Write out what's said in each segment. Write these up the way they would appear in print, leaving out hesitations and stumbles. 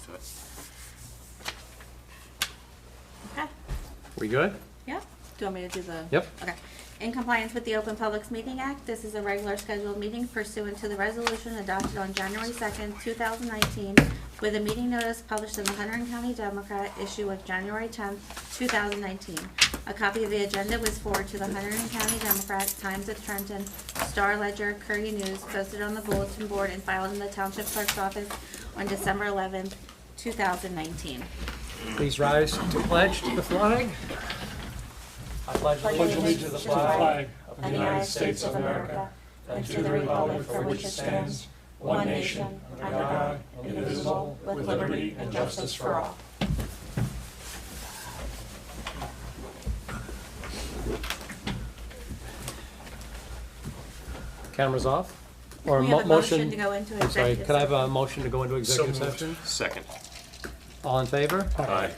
amendments to it. Okay. We good? Yep. Do you want me to do the? Yep. Okay. In compliance with the Open Publics Meeting Act, this is a regular scheduled meeting pursuant to the resolution adopted on January 2nd, 2019, with a meeting notice published in the Hunterdon County Democrat issue of January 10th, 2019. A copy of the agenda was forwarded to the Hunterdon County Democrat, Times of Trenton, Star Ledger, Courier News, posted on the bulletin board, and filed in the Township Clerk's office on December 11th, 2019. Please rise to pledge to the flag. I pledge allegiance to the flag of the United States of America and to the republic for which it stands, one nation, under God, indivisible, with liberty and justice for all. Cameras off? Or We have a motion to go into I'm sorry, executive could I have a session. motion to go into executive So moved. session? Second. All in favor? Aye.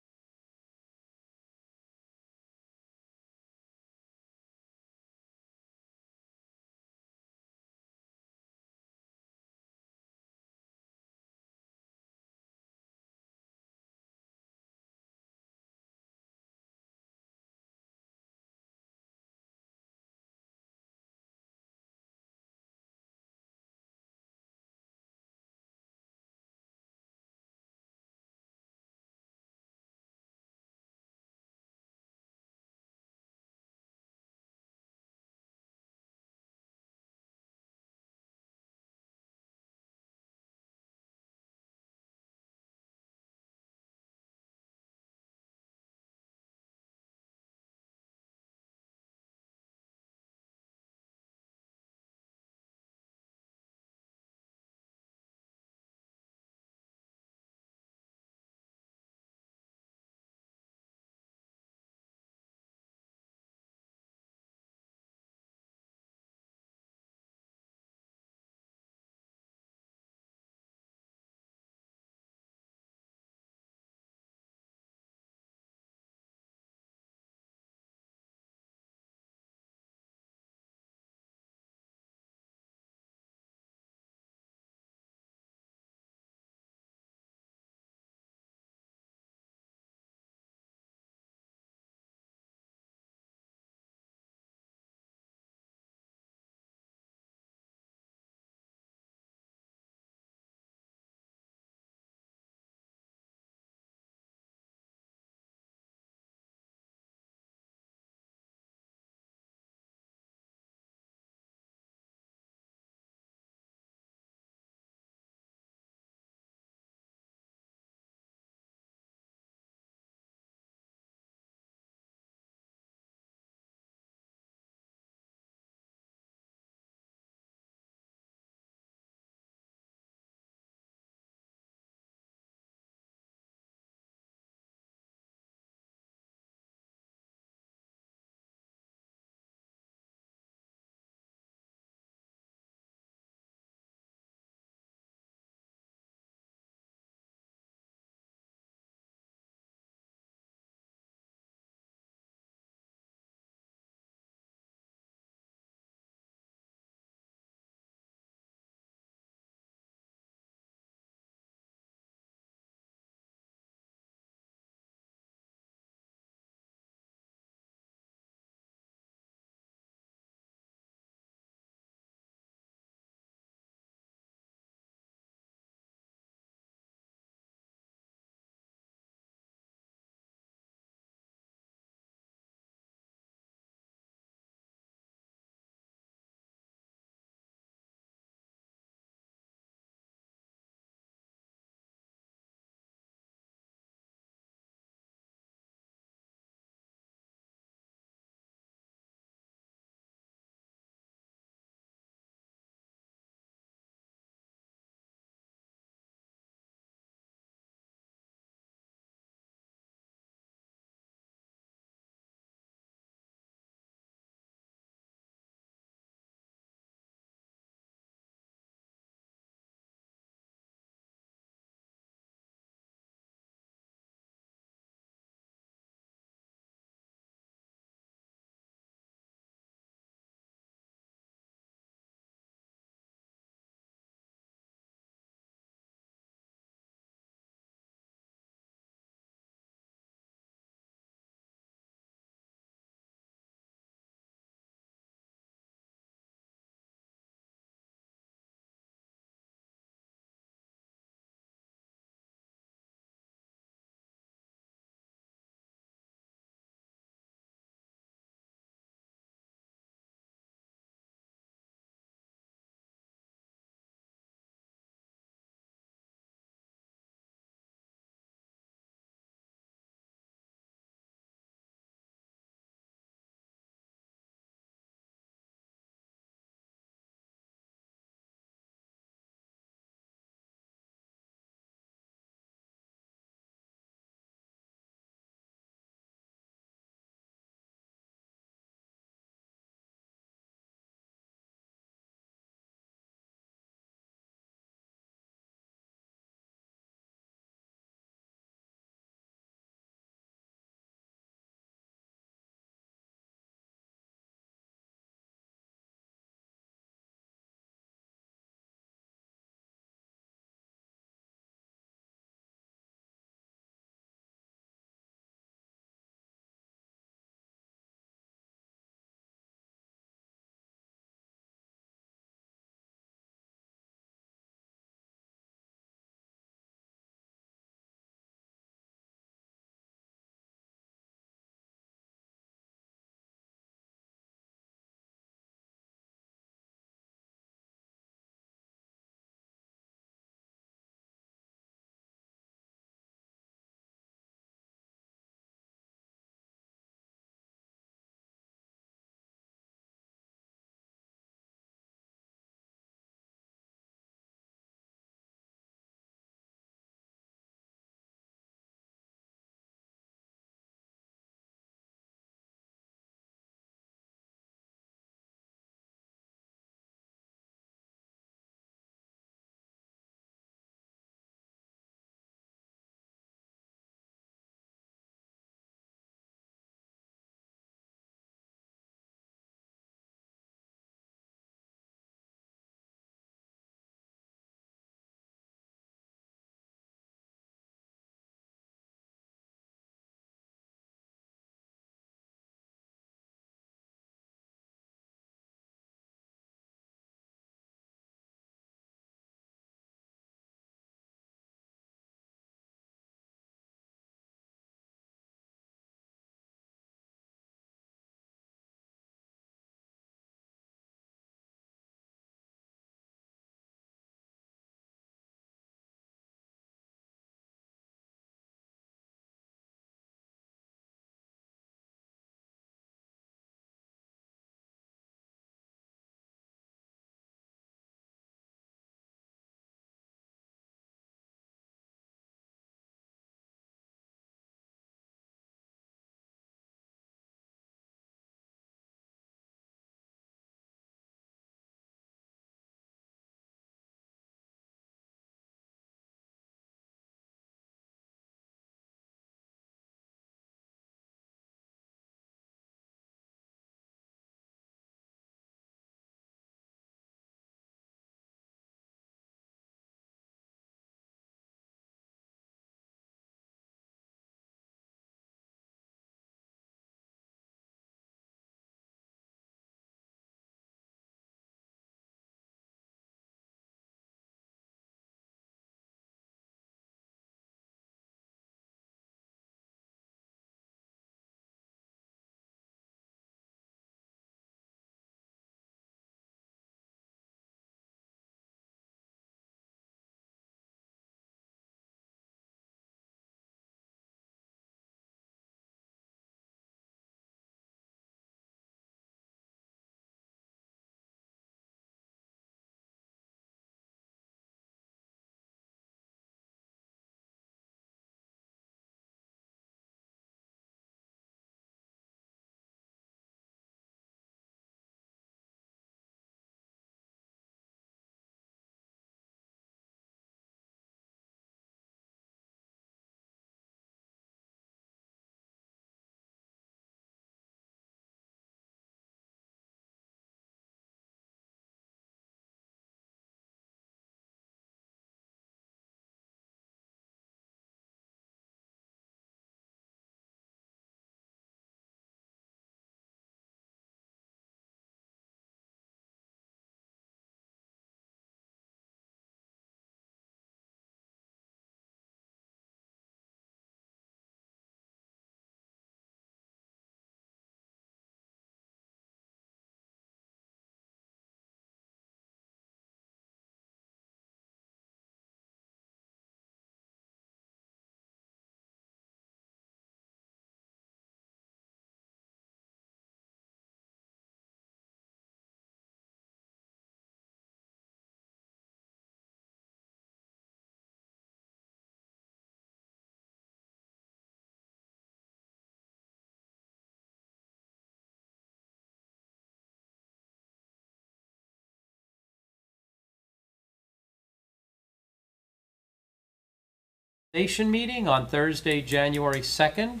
Station meeting on Thursday, January 2nd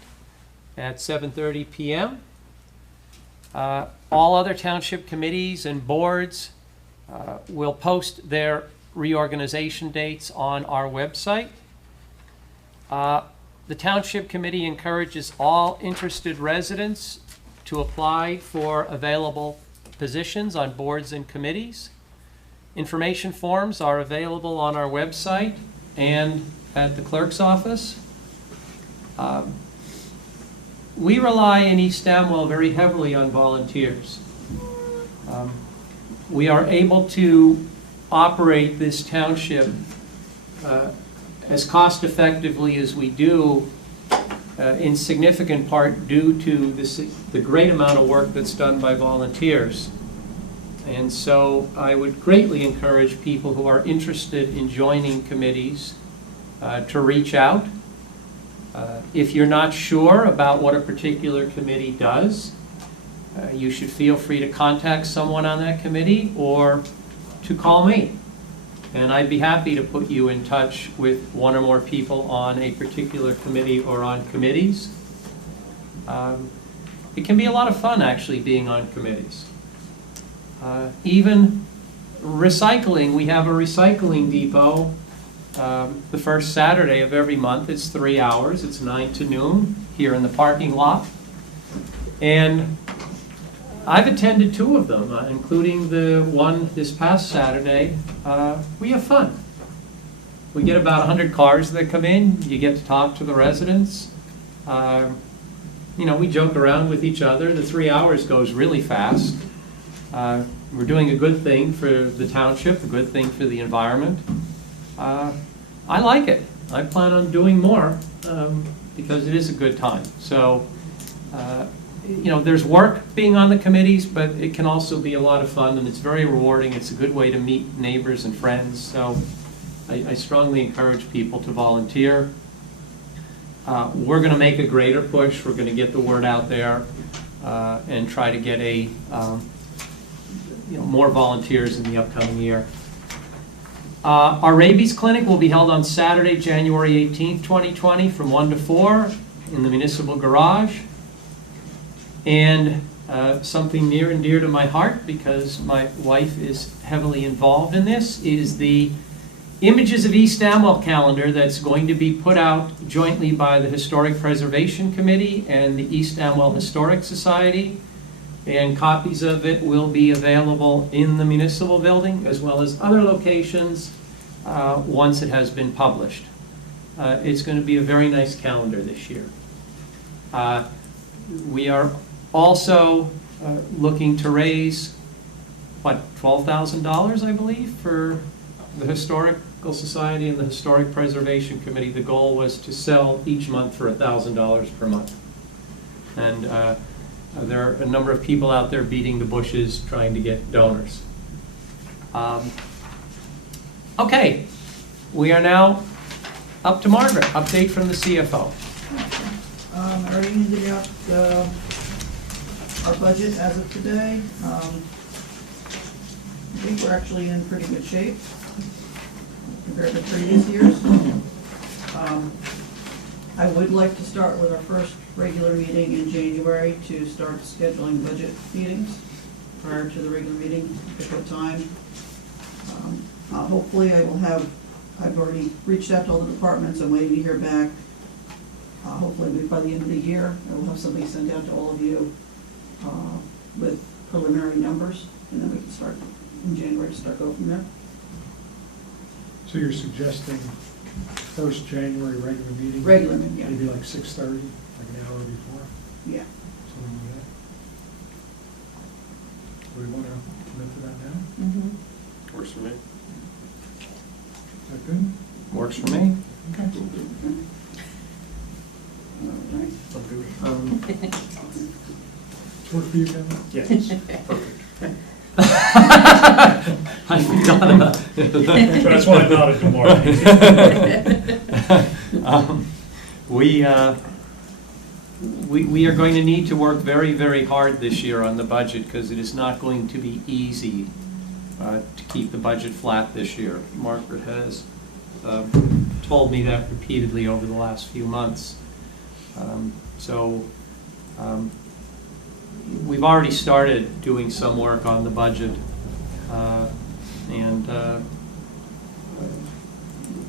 at 7:30 p.m. All other township committees and boards will post their reorganization dates on our website. The Township Committee encourages all interested residents to apply for available positions on boards and committees. Information forms are available on our website and at the clerk's office. We rely in East Amwell very heavily on volunteers. We are able to operate this township as cost effectively as we do, in significant part due to the great amount of work that's done by volunteers. And so I would greatly encourage people who are interested in joining committees to reach out. If you're not sure about what a particular committee does, you should feel free to contact someone on that committee or to call me. And I'd be happy to put you in touch with one or more people on a particular committee or on committees. It can be a lot of fun actually being on committees. Even recycling, we have a recycling depot the first Saturday of every month. It's 3 hours, it's 9 to noon here in the parking lot. And I've attended 2 of them, including the one this past Saturday. We have fun. We get about 100 cars that come in. You get to talk to the residents. You know, we joke around with each other. The 3 hours goes really fast. We're doing a good thing for the township, a good thing for the environment. I like it. I plan on doing more because it is a good time. So, you know, there's work being on the committees, but it can also be a lot of fun, and it's very rewarding. It's a good way to meet neighbors and friends. So I strongly encourage people to volunteer. We're going to make a greater push. We're going to get the word out there and try to get more volunteers in the upcoming year. Our rabies clinic will be held on Saturday, January 18th, 2020 from 1 to 4 in the municipal garage. And something near and dear to my heart, because my wife is heavily involved in this, is the Images of East Amwell calendar that's going to be put out jointly by the Historic Preservation Committee and the East Amwell Historic Society. And copies of it will be available in the municipal building as well as other locations once it has been published. It's going to be a very nice calendar this year. We are also looking to raise, what, $12,000, I believe, for the Historical Society and the Historic Preservation Committee. The goal was to sell each month for $1,000 per month. And there are a number of people out there beating the bushes trying to get donors. Okay, we are now up to Margaret. Update from the CFO. I already handed out our budget as of today. I think we're actually in pretty good shape compared to previous years. I would like to start with our first regular meeting in January to start scheduling budget meetings prior to the regular meeting, pick a time. Hopefully I will have, I've already reached out to all the departments, I'm waiting to hear back. Hopefully by the end of the year, I will have something sent out to all of you with preliminary numbers, and then we can start in January to start going from there. So you're suggesting first January regular meeting? Regular meeting, yeah. Maybe like 6:30, like an hour before? Yeah. Something like that? Do we want to commit to that now? Mm-hmm. Works for me. Is that good? Works for me. Okay. All right. I'm good. Does it work for you, Kevin? Yes. Perfect. I forgot about it. That's why I nodded to Mark. We are going to need to work very, very hard this year on the budget because it is not going to be easy to keep the budget flat this year. Margaret has told me that repeatedly over the last few months. We've already started doing some work on the budget, and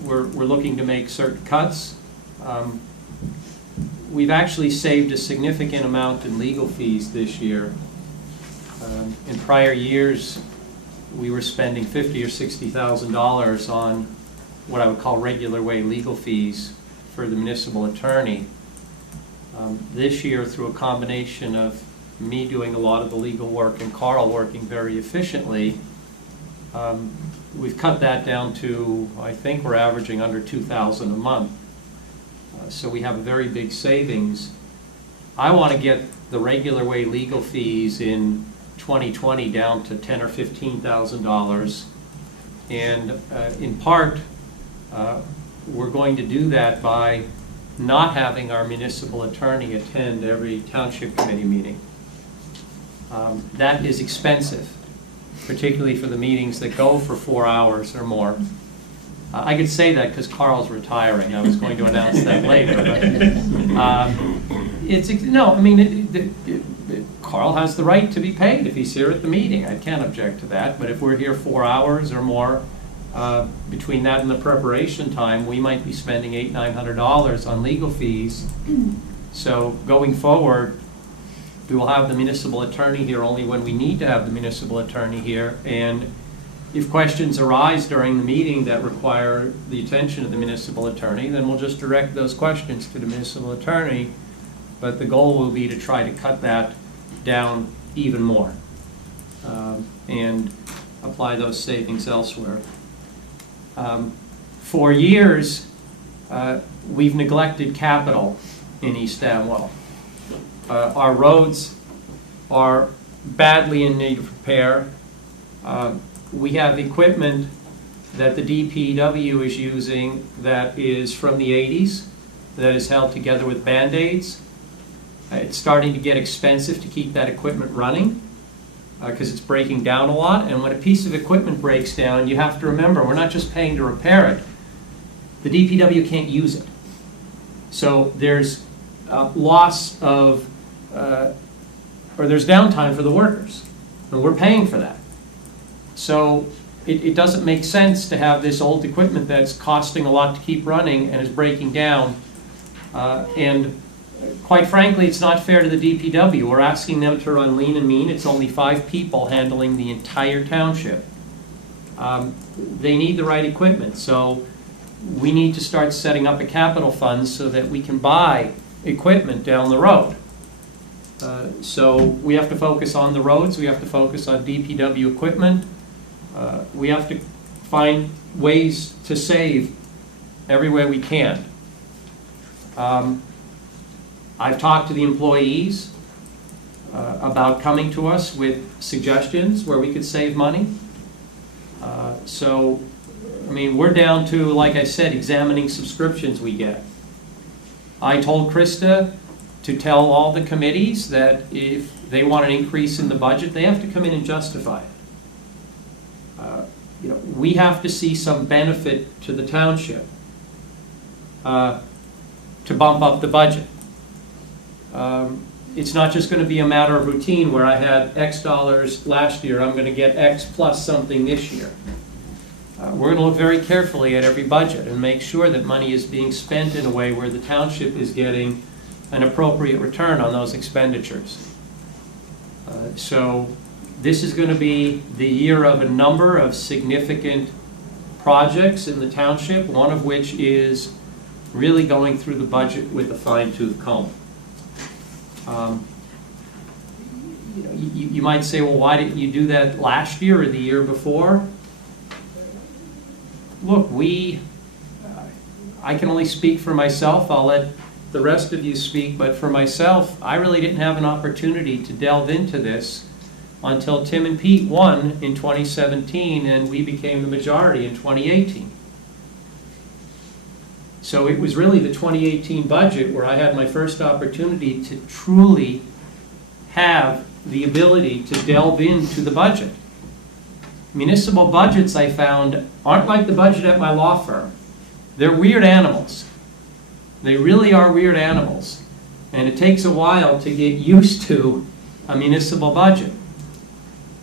we're looking to make certain cuts. We've actually saved a significant amount in legal fees this year. In prior years, we were spending $50,000 or $60,000 on what I would call regular way legal fees for the municipal attorney. This year, through a combination of me doing a lot of the legal work and Carl working very efficiently, we've cut that down to, I think we're averaging under $2,000 a month. So we have a very big savings. I want to get the regular way legal fees in 2020 down to $10,000 or $15,000, and in part, we're going to do that by not having our municipal attorney attend every township committee meeting. That is expensive, particularly for the meetings that go for 4 hours or more. I could say that because Carl's retiring. I was going to announce that later. But, Carl has the right to be paid if he's here at the meeting. I can't object to that. But if we're here 4 hours or more, between that and the preparation time, we might be spending $800, $900 on legal fees. So going forward, we will have the municipal attorney here only when we need to have the municipal attorney here. And if questions arise during the meeting that require the attention of the municipal attorney, then we'll just direct those questions to the municipal attorney. But the goal will be to try to cut that down even more and apply those savings elsewhere. For years, we've neglected capital in East Amwell. Our roads are badly in need of repair. We have equipment that the DPW is using that is from the 80s, that is held together with Band-Aids. It's starting to get expensive to keep that equipment running because it's breaking down a lot. And when a piece of equipment breaks down, you have to remember, we're not just paying to repair it. The DPW can't use it. So there's loss of, or there's downtime for the workers, and we're paying for that. So it doesn't make sense to have this old equipment that's costing a lot to keep running and is breaking down. And quite frankly, it's not fair to the DPW. We're asking them to run lean and mean. It's only 5 people handling the entire township. They need the right equipment. So we need to start setting up a capital fund so that we can buy equipment down the road. So we have to focus on the roads. We have to focus on DPW equipment. We have to find ways to save everywhere we can. I've talked to the employees about coming to us with suggestions where we could save money. We're down to, like I said, examining subscriptions we get. I told Krista to tell all the committees that if they want an increase in the budget, they have to come in and justify it. We have to see some benefit to the township to bump up the budget. It's not just going to be a matter of routine where I had X dollars last year, I'm going to get X plus something this year. We're going to look very carefully at every budget and make sure that money is being spent in a way where the township is getting an appropriate return on those expenditures. So this is going to be the year of a number of significant projects in the township, one of which is really going through the budget with a fine-tooth comb. You might say, well, why didn't you do that last year or the year before? Look, I can only speak for myself. I'll let the rest of you speak, but for myself, I really didn't have an opportunity to delve into this until Tim and Pete won in 2017 and we became the majority in 2018. So it was really the 2018 budget where I had my first opportunity to truly have the ability to delve into the budget. Municipal budgets, I found, aren't like the budget at my law firm. They're weird animals. They really are weird animals. And it takes a while to get used to a municipal budget.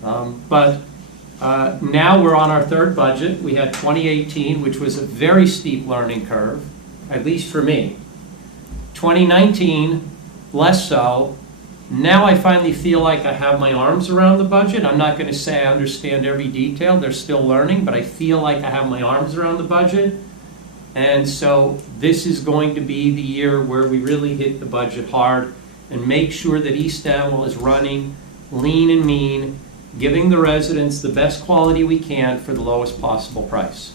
But now we're on our third budget. We had 2018, which was a very steep learning curve, at least for me. 2019, less so. Now I finally feel like I have my arms around the budget. I'm not going to say I understand every detail. They're still learning, but I feel like I have my arms around the budget. And so this is going to be the year where we really hit the budget hard and make sure that East Amwell is running lean and mean, giving the residents the best quality we can for the lowest possible price.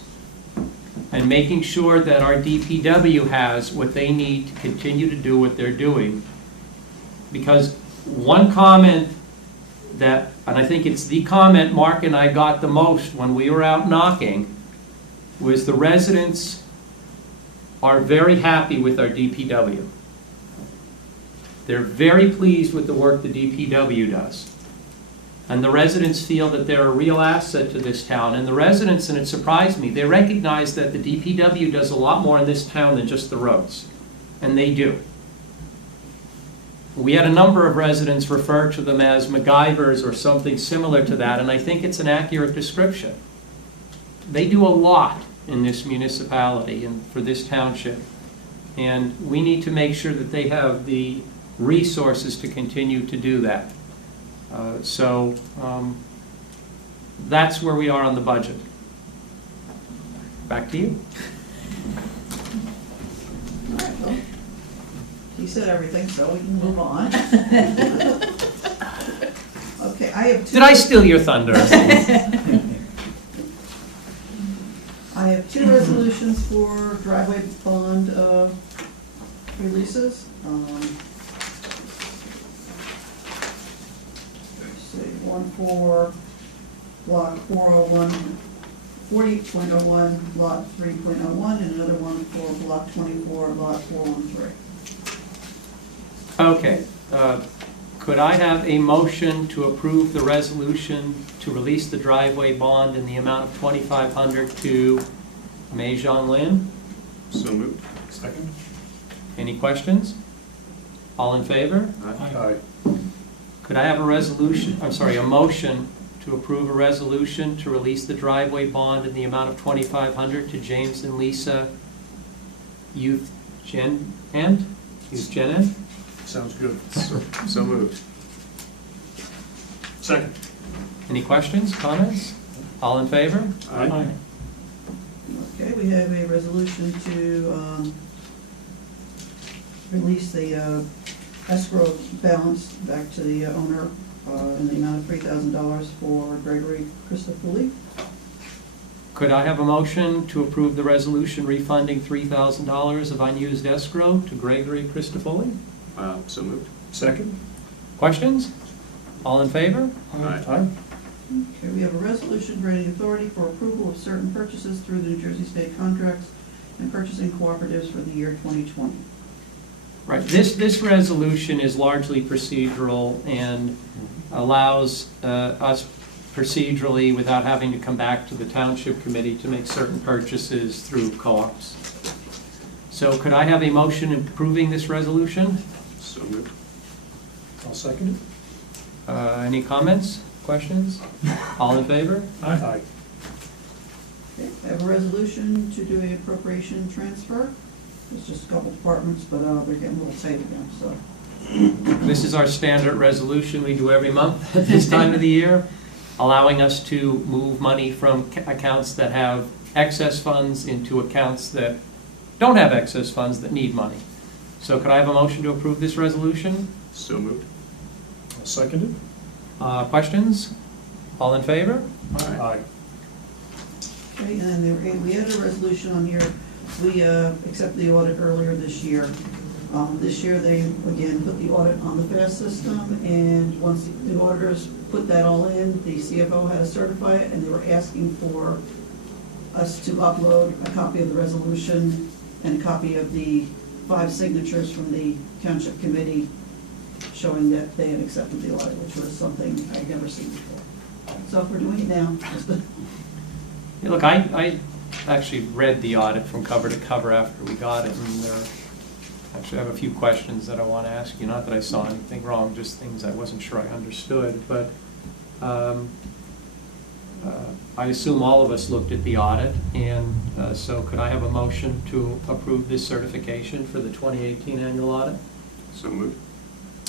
And making sure that our DPW has what they need to continue to do what they're doing. Because one comment that, and I think it's the comment Mark and I got the most when we were out knocking, was the residents are very happy with our DPW. They're very pleased with the work the DPW does. And the residents feel that they're a real asset to this town. And the residents, and it surprised me, they recognize that the DPW does a lot more in this town than just the roads. And they do. We had a number of residents refer to them as MacGyvers or something similar to that, and I think it's an accurate description. They do a lot in this municipality and for this township. And we need to make sure that they have the resources to continue to do that. So that's where we are on the budget. Back to you. All right, well, he said everything, so we can move on. Okay, I have two. Did I steal your thunder? I have two resolutions for driveway bond releases. Let's see, one for block 401, 40.01, lot 3.01, and another one for block 24, lot 413. Okay. Could I have a motion to approve the resolution to release the driveway bond in the amount of $2,500 to Mei Jean Lin? So moved. Second? Any questions? All in favor? Aye. Could I have a motion to approve a resolution to release the driveway bond in the amount of $2,500 to James and Lisa Youth Gen End? Sounds good. So moved. Second? Any questions, comments? All in favor? Aye. Okay, we have a resolution to release the escrow balance back to the owner in the amount of $3,000 for Gregory Christopherly. Could I have a motion to approve the resolution refunding $3,000 of unused escrow to Gregory Christopherly? So moved. Second? Questions? All in favor? Aye. Okay, we have a resolution granting authority for approval of certain purchases through the New Jersey State contracts and purchasing cooperatives for the year 2020. Right, this resolution is largely procedural and allows us procedurally, without having to come back to the Township Committee, to make certain purchases through co-ops. So could I have a motion approving this resolution? So moved. I'll second it. Any comments, questions? All in favor? Aye. Okay, I have a resolution to do a appropriation transfer. It's just a couple departments, but they're getting a little tight again, so. This is our standard resolution we do every month at this time of the year, allowing us to move money from accounts that have excess funds into accounts that don't have excess funds that need money. So could I have a motion to approve this resolution? So moved. I'll second it. Questions? All in favor? Aye. Okay, and then we had a resolution on here. We accepted the audit earlier this year. This year, they, again, put the audit on the FAST system, and once the auditors put that all in, the CFO had to certify it, and they were asking for us to upload a copy of the resolution and a copy of the 5 signatures from the Township Committee showing that they had accepted the audit, which was something I'd never seen before. So if we're doing it now, just Hey, look, I actually read the audit from cover to cover after we got it, and actually I have a few questions that I want to ask you. Not that I saw anything wrong, just things I wasn't sure I understood. But I assume all of us looked at the audit, and so could I have a motion to approve this certification for the 2018 annual audit? So moved.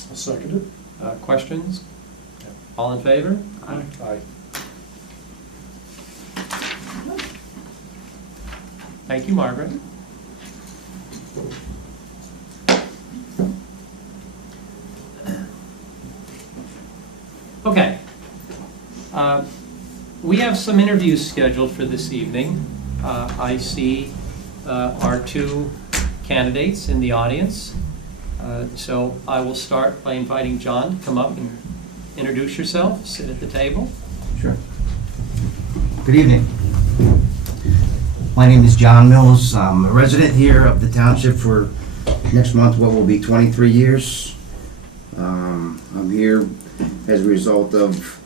I'll second it. Questions? All in favor? Aye. Aye. Thank you, Margaret. Okay. We have some interviews scheduled for this evening. I see our two candidates in the audience. So I will start by inviting John to come up and introduce yourself, sit at the table. Sure. Good evening. My name is John Mills. I'm a resident here of the township for next month, what will be 23 years. I'm here as a result of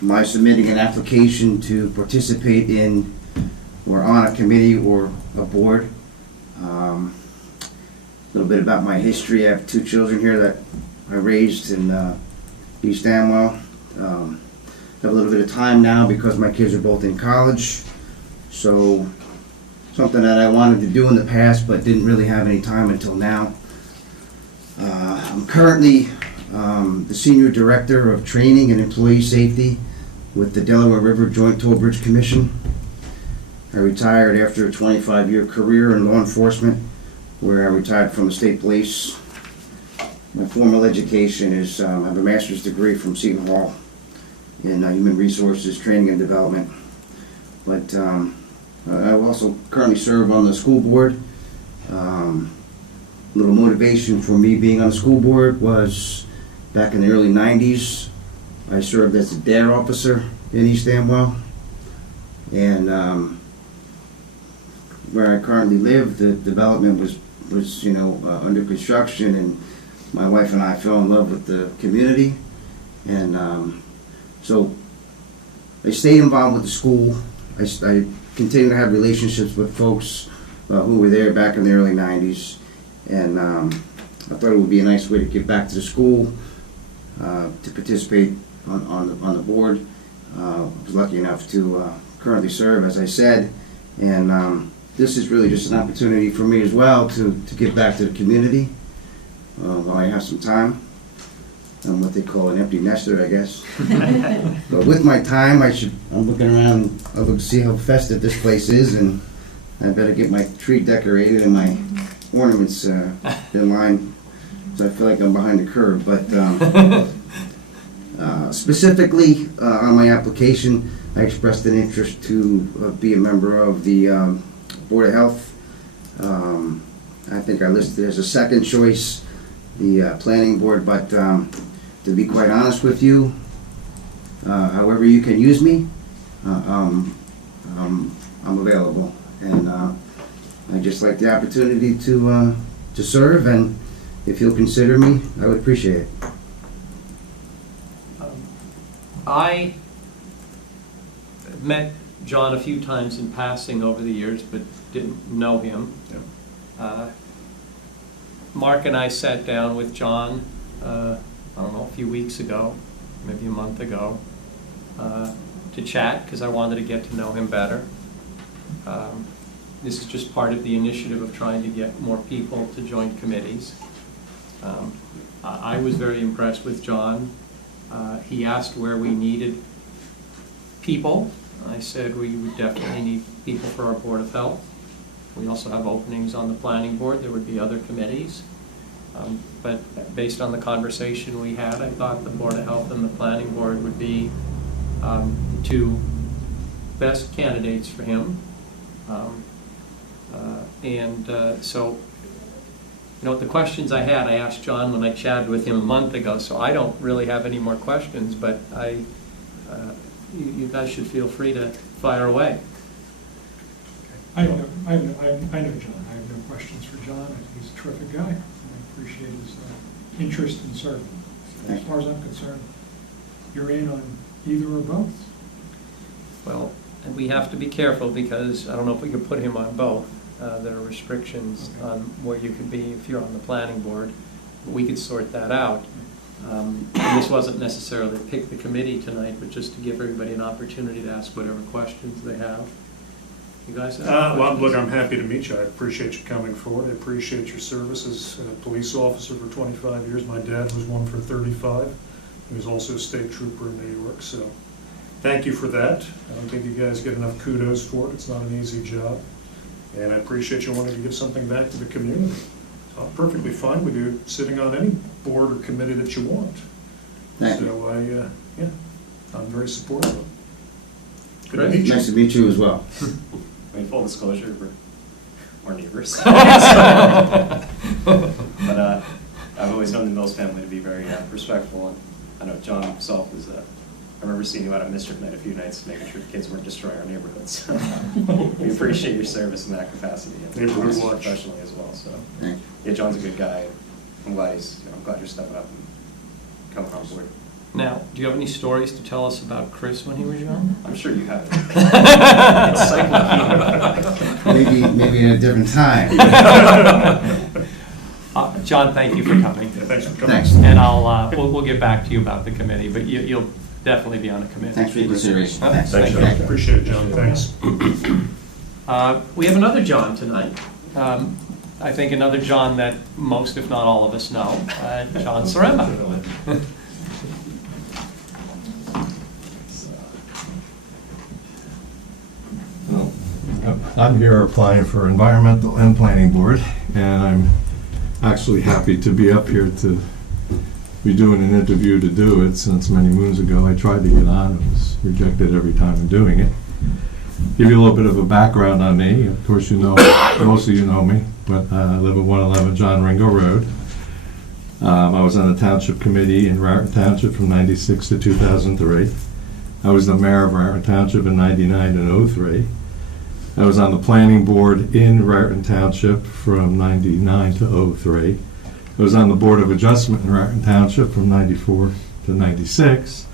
my submitting an application to participate in or on a committee or a board. A little bit about my history. I have two children here that I raised in East Amwell. Have a little bit of time now because my kids are both in college. So something that I wanted to do in the past but didn't really have any time until now. I'm currently the Senior Director of Training and Employee Safety with the Delaware River Joint Toll Bridge Commission. I retired after a 25-year career in law enforcement, where I retired from the state police. My formal education is, I have a master's degree from Seton Hall in Human Resources, Training and Development. But I also currently serve on the school board. Little motivation for me being on the school board was back in the early 90s. I served as a DARE officer in East Amwell. And where I currently live, the development was under construction, and my wife and I fell in love with the community. And so I stayed involved with the school. I continue to have relationships with folks who were there back in the early 90s. And I thought it would be a nice way to give back to the school, to participate on the board. I was lucky enough to currently serve, as I said. And this is really just an opportunity for me as well to give back to the community while I have some time. I'm what they call an empty nester, I guess. But with my time, I'm looking around, I look to see how festive this place is, and I better get my tree decorated and my ornaments in line, so I feel like I'm behind the curve. But specifically on my application, I expressed an interest to be a member of the Board of Health. I think I listed as a second choice the Planning Board, but to be quite honest with you, however you can use me, I'm available, and I just like the opportunity to serve, and if you'll consider me, I would appreciate it. I met John a few times in passing over the years, but didn't know him. Yeah. Mark and I sat down with John, I don't know, a few weeks ago, maybe a month ago, to chat because I wanted to get to know him better. This is just part of the initiative of trying to get more people to join committees. I was very impressed with John. He asked where we needed people. I said we would definitely need people for our Board of Health. We also have openings on the Planning Board. There would be other committees. But based on the conversation we had, I thought the Board of Health and the Planning Board would be two best candidates for him. So, the questions I had, I asked John when I chatted with him a month ago, so I don't really have any more questions, but you guys should feel free to fire away. I know John. I have no questions for John. I think he's a terrific guy. I appreciate his interest in serving. So as far as I'm concerned, you're in on either or both. Well, And we have to be careful because I don't know if we could put him on both. There are restrictions on where you could be if you're on the planning board. We could sort that out. And this wasn't necessarily to pick the committee tonight, but just to give everybody an opportunity to ask whatever questions they have. You guys have Well, questions? look, I'm happy to meet you. I appreciate you coming forward. I appreciate your service as a police officer for 25 years. My dad was one for 35. He was also a state trooper in New York, so thank you for that. I don't think you guys get enough kudos for it. It's not an easy job. And I appreciate you wanting to give something back to the community. I'm perfectly fine with you sitting on any board or committee that you want. Thank you. So I'm very supportive of it. Good to Great. meet you. Nice to meet you as well. In full disclosure, we're neighbors. But I've always known the Mills family to be very respectful, and I know John himself is I remember seeing you out on Mischief Night a few nights, making sure the kids weren't destroying our neighborhoods. We appreciate your service in that capacity, and Neighborhood watch. professionally as well. So, Thank you. yeah, John's a good guy. I'm glad I'm glad you're stepping up and coming on board. Now, do you have any stories to tell us about Chris when he was young? I'm sure you have it. Maybe in a different time. John, thank you for coming. Yeah, thanks for coming. Thanks. And we'll get back to you about the committee, but you'll definitely be on a committee. Thanks for your consideration. Oh, Thanks. thank you. Thank you. Appreciate it, John. Thanks. We have another John tonight. I think another John that most, if not all of us know, John Sarema. I'm here applying for Environmental and Planning Board, and I'm actually happy to be up here to be doing an interview to do it, since many moons ago I tried to get on and was rejected every time I'm doing it. Give you a little bit of a background on me. Of course, you know, most of you know me, but I live at 111 John Ringo Road. I was on the Township Committee in Raritan Township from '96 to 2003. I was the mayor of Raritan Township in '99 and '03. I was on the planning board in Raritan Township from '99 to '03. I was on the Board of Adjustment in Raritan Township from '94 to '96.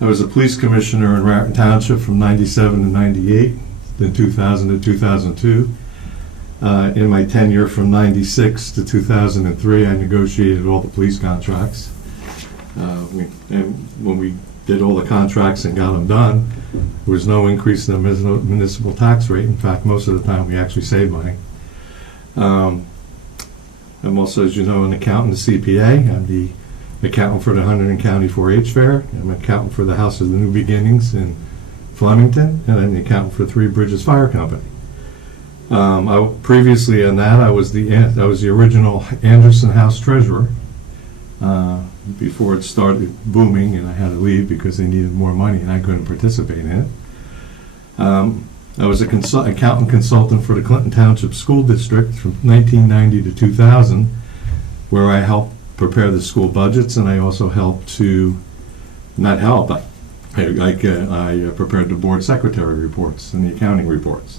I was a police commissioner in Raritan Township from '97 to '98, then 2000 to 2002. In my tenure from '96 to 2003, I negotiated all the police contracts. When we did all the contracts and got them done, there was no increase in the municipal tax rate. In fact, most of the time we actually saved money. I'm also, as you know, an accountant, a CPA. I'm the accountant for the Hunterdon County 4-H Fair. I'm an accountant for the House of the New Beginnings in Flemington, and I'm the accountant for Three Bridges Fire Company. Previously in that, I was the original Anderson House treasurer before it started booming, and I had to leave because they needed more money and I couldn't participate in it. I was an accountant consultant for the Clinton Township School District from 1990 to 2000, where I helped prepare the school budgets, and I also helped to, not help, I prepared the board secretary reports and the accounting reports.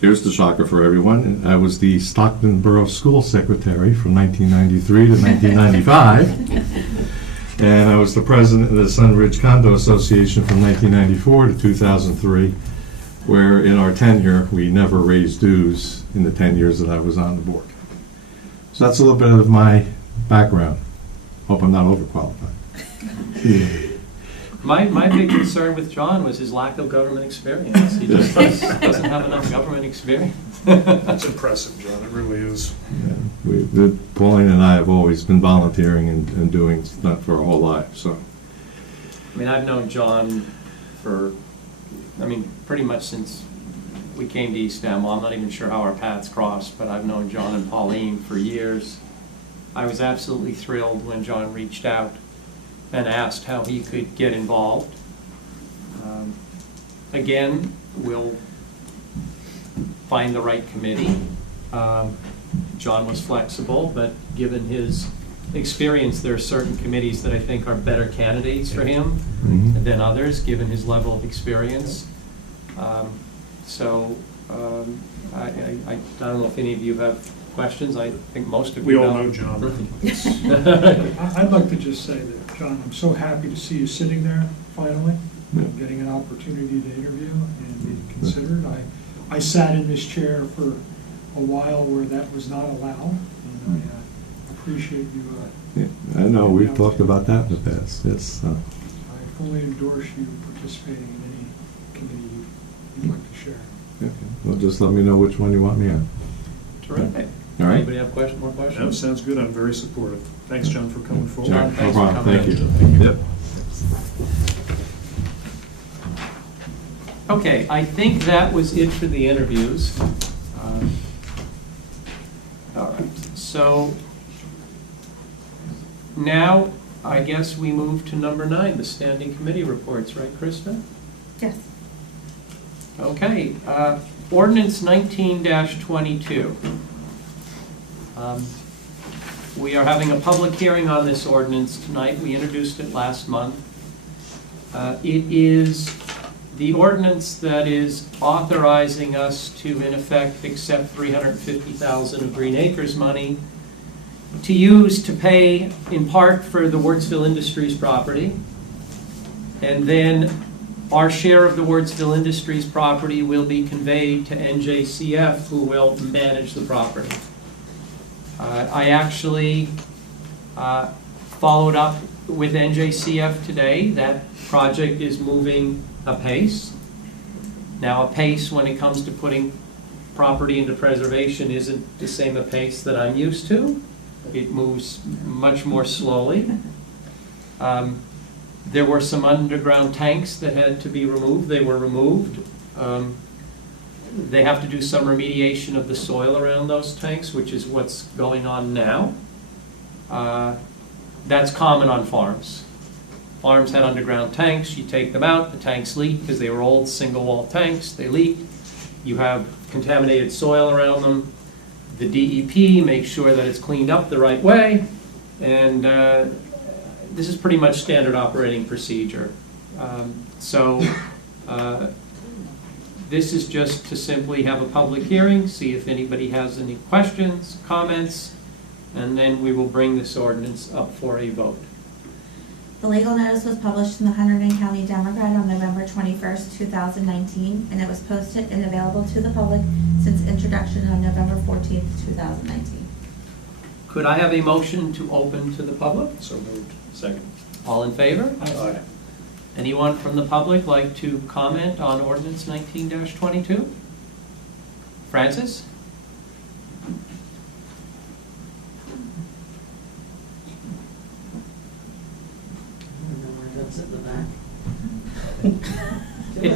Here's the shocker for everyone. I was the Stockton Borough School Secretary from 1993 to 1995. And I was the president of the Sunridge Condo Association from 1994 to 2003, where in our tenure, we never raised dues in the 10 years that I was on the board. So that's a little bit of my background. Hope I'm not overqualified. My big concern with John was his lack of government experience. He just doesn't have enough government experience. That's impressive, John. It really is. Pauline and I have always been volunteering and doing stuff for our whole life. So, I mean, I've known John for, pretty much since we came to East Amwell. I'm not even sure how our paths crossed, but I've known John and Pauline for years. I was absolutely thrilled when John reached out and asked how he could get involved. Again, we'll find the right committee. John was flexible, but given his experience, there are certain committees that I think are better candidates for him than others, given his level of experience. I don't know if any of you have questions. I think most of We you all know John. I'd like to just say that, John, I'm so happy to see you sitting there, finally. Yeah. getting an opportunity to interview and be considered. I sat in this chair for a while where that was not allowed, and I appreciate you. Yeah, I know, we've talked about that in the past, yes. I fully endorse you participating in any committee you'd like to share. Okay. Well, just let me know which one you want me on. Terrific. All right. Anybody have more That questions? sounds good. I'm very supportive. Thanks, John, for coming forward. John, No thanks for problem, coming thank you. in. Yep. Okay, I think that was it for the interviews. All right, so now I guess we move to number 9, the standing committee reports, right, Krista? Yes. Okay, ordinance 19-22. We are having a public hearing on this ordinance tonight. We introduced it last month. It is the ordinance that is authorizing us to, in effect, accept $350,000 of Green Acres money to use to pay, in part, for the Wardsville Industries property. And then our share of the Wardsville Industries property will be conveyed to NJCF, who will manage the property. I actually followed up with NJCF today. That project is moving apace. Now, apace when it comes to putting property into preservation isn't the same apace that I'm used to. It moves much more slowly. There were some underground tanks that had to be removed. They were removed. They have to do some remediation of the soil around those tanks, which is what's going on now. That's common on farms. Farms had underground tanks. You take them out, the tanks leak because they were old single-wall tanks. They leak. You have contaminated soil around them. The DEP makes sure that it's cleaned up the right way, and this is pretty much standard operating procedure. This is just to simply have a public hearing, see if anybody has any questions, comments, and then we will bring this ordinance up for a vote. The legal notice was published in the Hunterdon County Democrat on November 21st, 2019, and it was posted and available to the public since introduction on November 14th, 2019. Could I have a motion to open to the public? So moved. Second. All in favor? Aye. Anyone from the public like to comment on ordinance 19-22? Francis?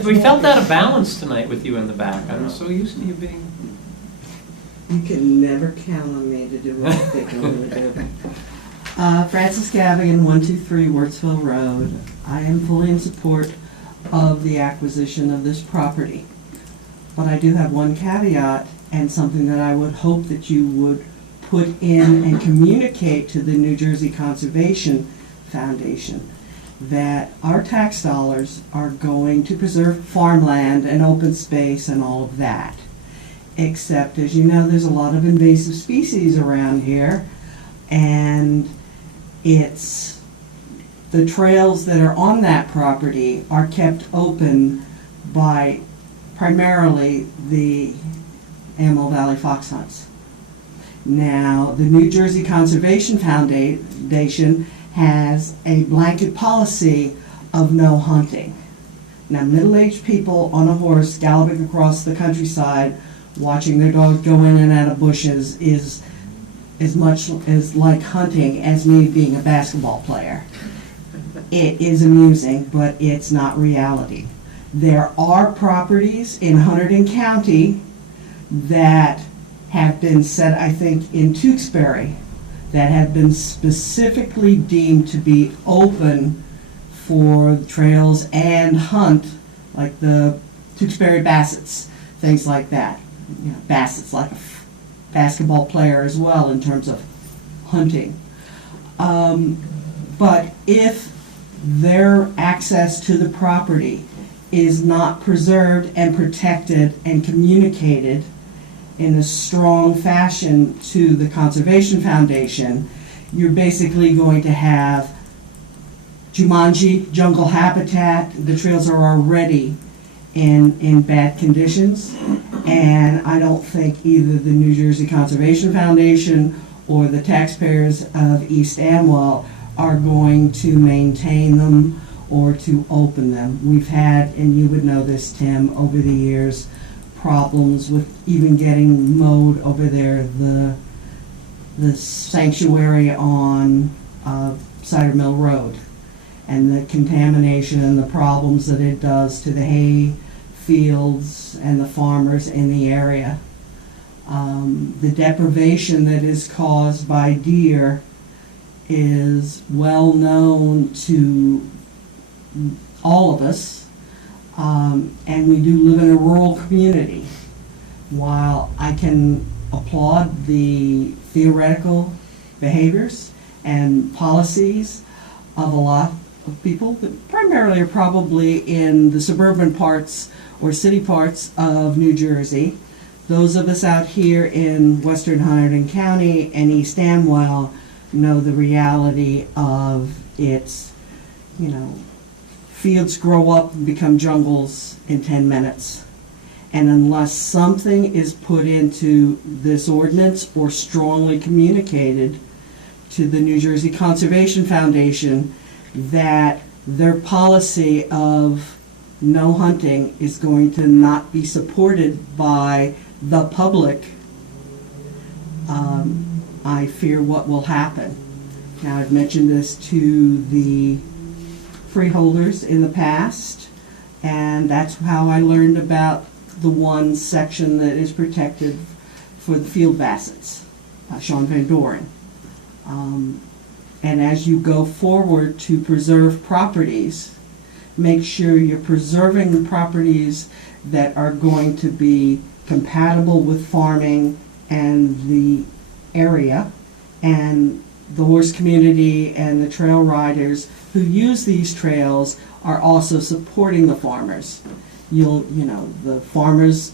We felt out of balance tonight with you in the back. I'm so used to you being... You can never count on me to do what I think I'm going to do. Francis Gavigan, 123 Wardsville Road. I am fully in support of the acquisition of this property. But I do have one caveat and something that I would hope that you would put in and communicate to the New Jersey Conservation Foundation, that our tax dollars are going to preserve farmland and open space and all of that. Except, as you know, there's a lot of invasive species around here, and it's the trails that are on that property are kept open by primarily the Amwell Valley fox hunts. Now, the New Jersey Conservation Foundation has a blanket policy of no hunting. Now, middle-aged people on a horse galloping across the countryside, watching their dogs go in and out of bushes is as much as like hunting as me being a basketball player. It is amusing, but it's not reality. There are properties in Hunterdon County that have been set, I think, in Tewksbury, that have been specifically deemed to be open for trails and hunt, like the Tewksbury Bassets, things like that. You know, Bassett's like a basketball player as well in terms of hunting. But if their access to the property is not preserved and protected and communicated in a strong fashion to the Conservation Foundation, you're basically going to have Jumanji, jungle habitat. The trails are already in bad conditions. And I don't think either the New Jersey Conservation Foundation or the taxpayers of East Amwell are going to maintain them or to open them. We've had, and you would know this, Tim, over the years, problems with even getting mowed over there. The sanctuary on Cider Mill Road, and the contamination and the problems that it does to the hay fields and the farmers in the area. The deprivation that is caused by deer is well known to all of us, and we do live in a rural community. While I can applaud the theoretical behaviors and policies of a lot of people that primarily are probably in the suburban parts or city parts of New Jersey, those of us out here in western Hunterdon County and East Amwell know the reality of its, fields grow up and become jungles in 10 minutes. And unless something is put into this ordinance or strongly communicated to the New Jersey Conservation Foundation that their policy of no hunting is going to not be supported by the public, I fear what will happen. Now, I've mentioned this to the freeholders in the past, and that's how I learned about the one section that is protected for the field bassets, Sean Van Doren. And as you go forward to preserve properties, make sure you're preserving properties that are going to be compatible with farming and the area, and the horse community and the trail riders who use these trails are also supporting the farmers. The farmers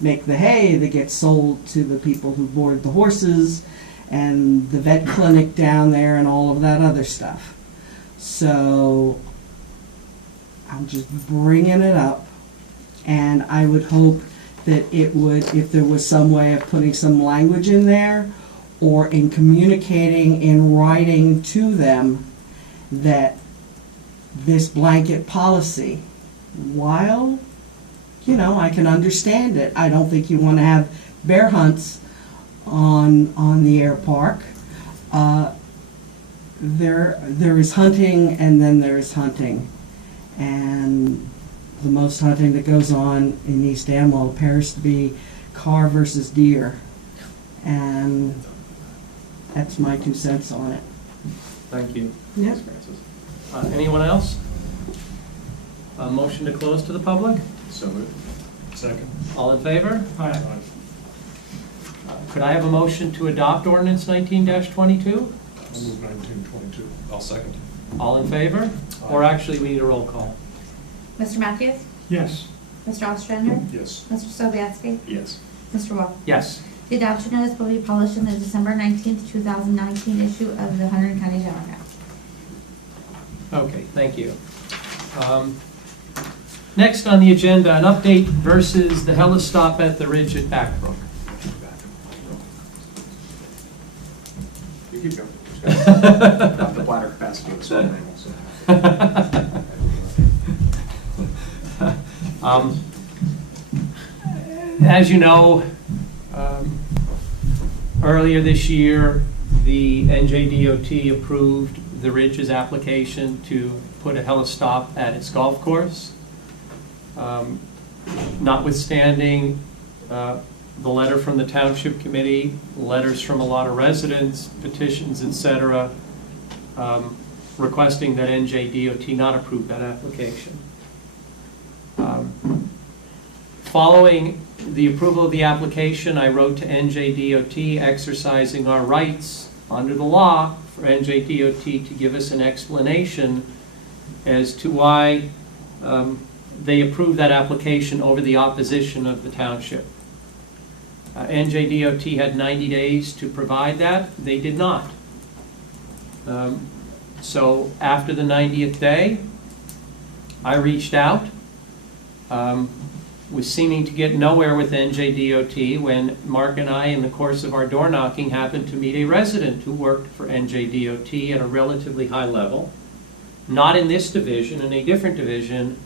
make the hay that gets sold to the people who board the horses, and the vet clinic down there and all of that other stuff. So I'm just bringing it up, and I would hope that it would, if there was some way of putting some language in there or in communicating in writing to them that this blanket policy, while, I can understand it, I don't think you want to have bear hunts on the air park. There is hunting, and then there is hunting, and the most hunting that goes on in East Amwell appears to be car versus deer, and that's my 2 cents on it. Thank you. Yep. Anyone else? A motion to close to the public? So moved. Second. All in favor? Aye. Could I have a motion to adopt ordinance 19-22? I'll move 1922. I'll second. All in favor? Or actually, we need a roll call. Mr. Matthews? Yes. Mr. Ostrander? Yes. Mr. Sobiatsky? Yes. Mr. Wall? Yes. The adoption notice will be published in the December 19th, 2019 issue of the Hunterdon County Democrat. Okay, thank you. Next on the agenda, an update versus the helistop at the Ridge at Backbrook. You keep going. Not the bladder capacity of the swim lane also. As you know, earlier this year, the NJDOT approved the Ridge's application to put a helistop at its golf course. Notwithstanding the letter from the Township Committee, letters from a lot of residents, petitions, etc., requesting that NJDOT not approve that application. Following the approval of the application, I wrote to NJDOT exercising our rights under the law for NJDOT to give us an explanation as to why they approved that application over the opposition of the township. NJDOT had 90 days to provide that. They did not. So after the 90th day, I reached out, was seeming to get nowhere with NJDOT when Mark and I, in the course of our door knocking, happened to meet a resident who worked for NJDOT at a relatively high level, not in this division, in a different division,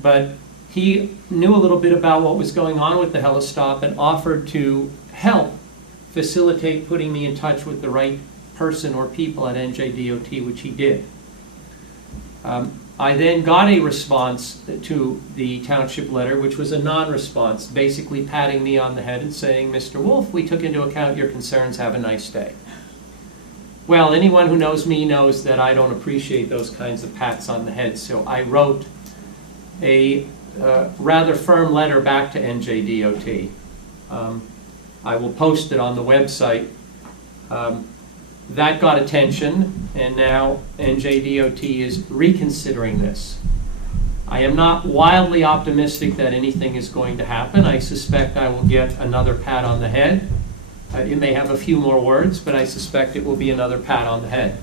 but he knew a little bit about what was going on with the Helistop and offered to help facilitate putting me in touch with the right person or people at NJDOT, which he did. I then got a response to the township letter, which was a non-response, basically patting me on the head and saying, "Mr. Wolf, we took into account your concerns, have a nice day." Well, anyone who knows me knows that I don't appreciate those kinds of pats on the head, so I wrote a rather firm letter back to NJDOT. I will post it on the website. That got attention, and now NJDOT is reconsidering this. I am not wildly optimistic that anything is going to happen. I suspect I will get another pat on the head. It may have a few more words, but I suspect it will be another pat on the head.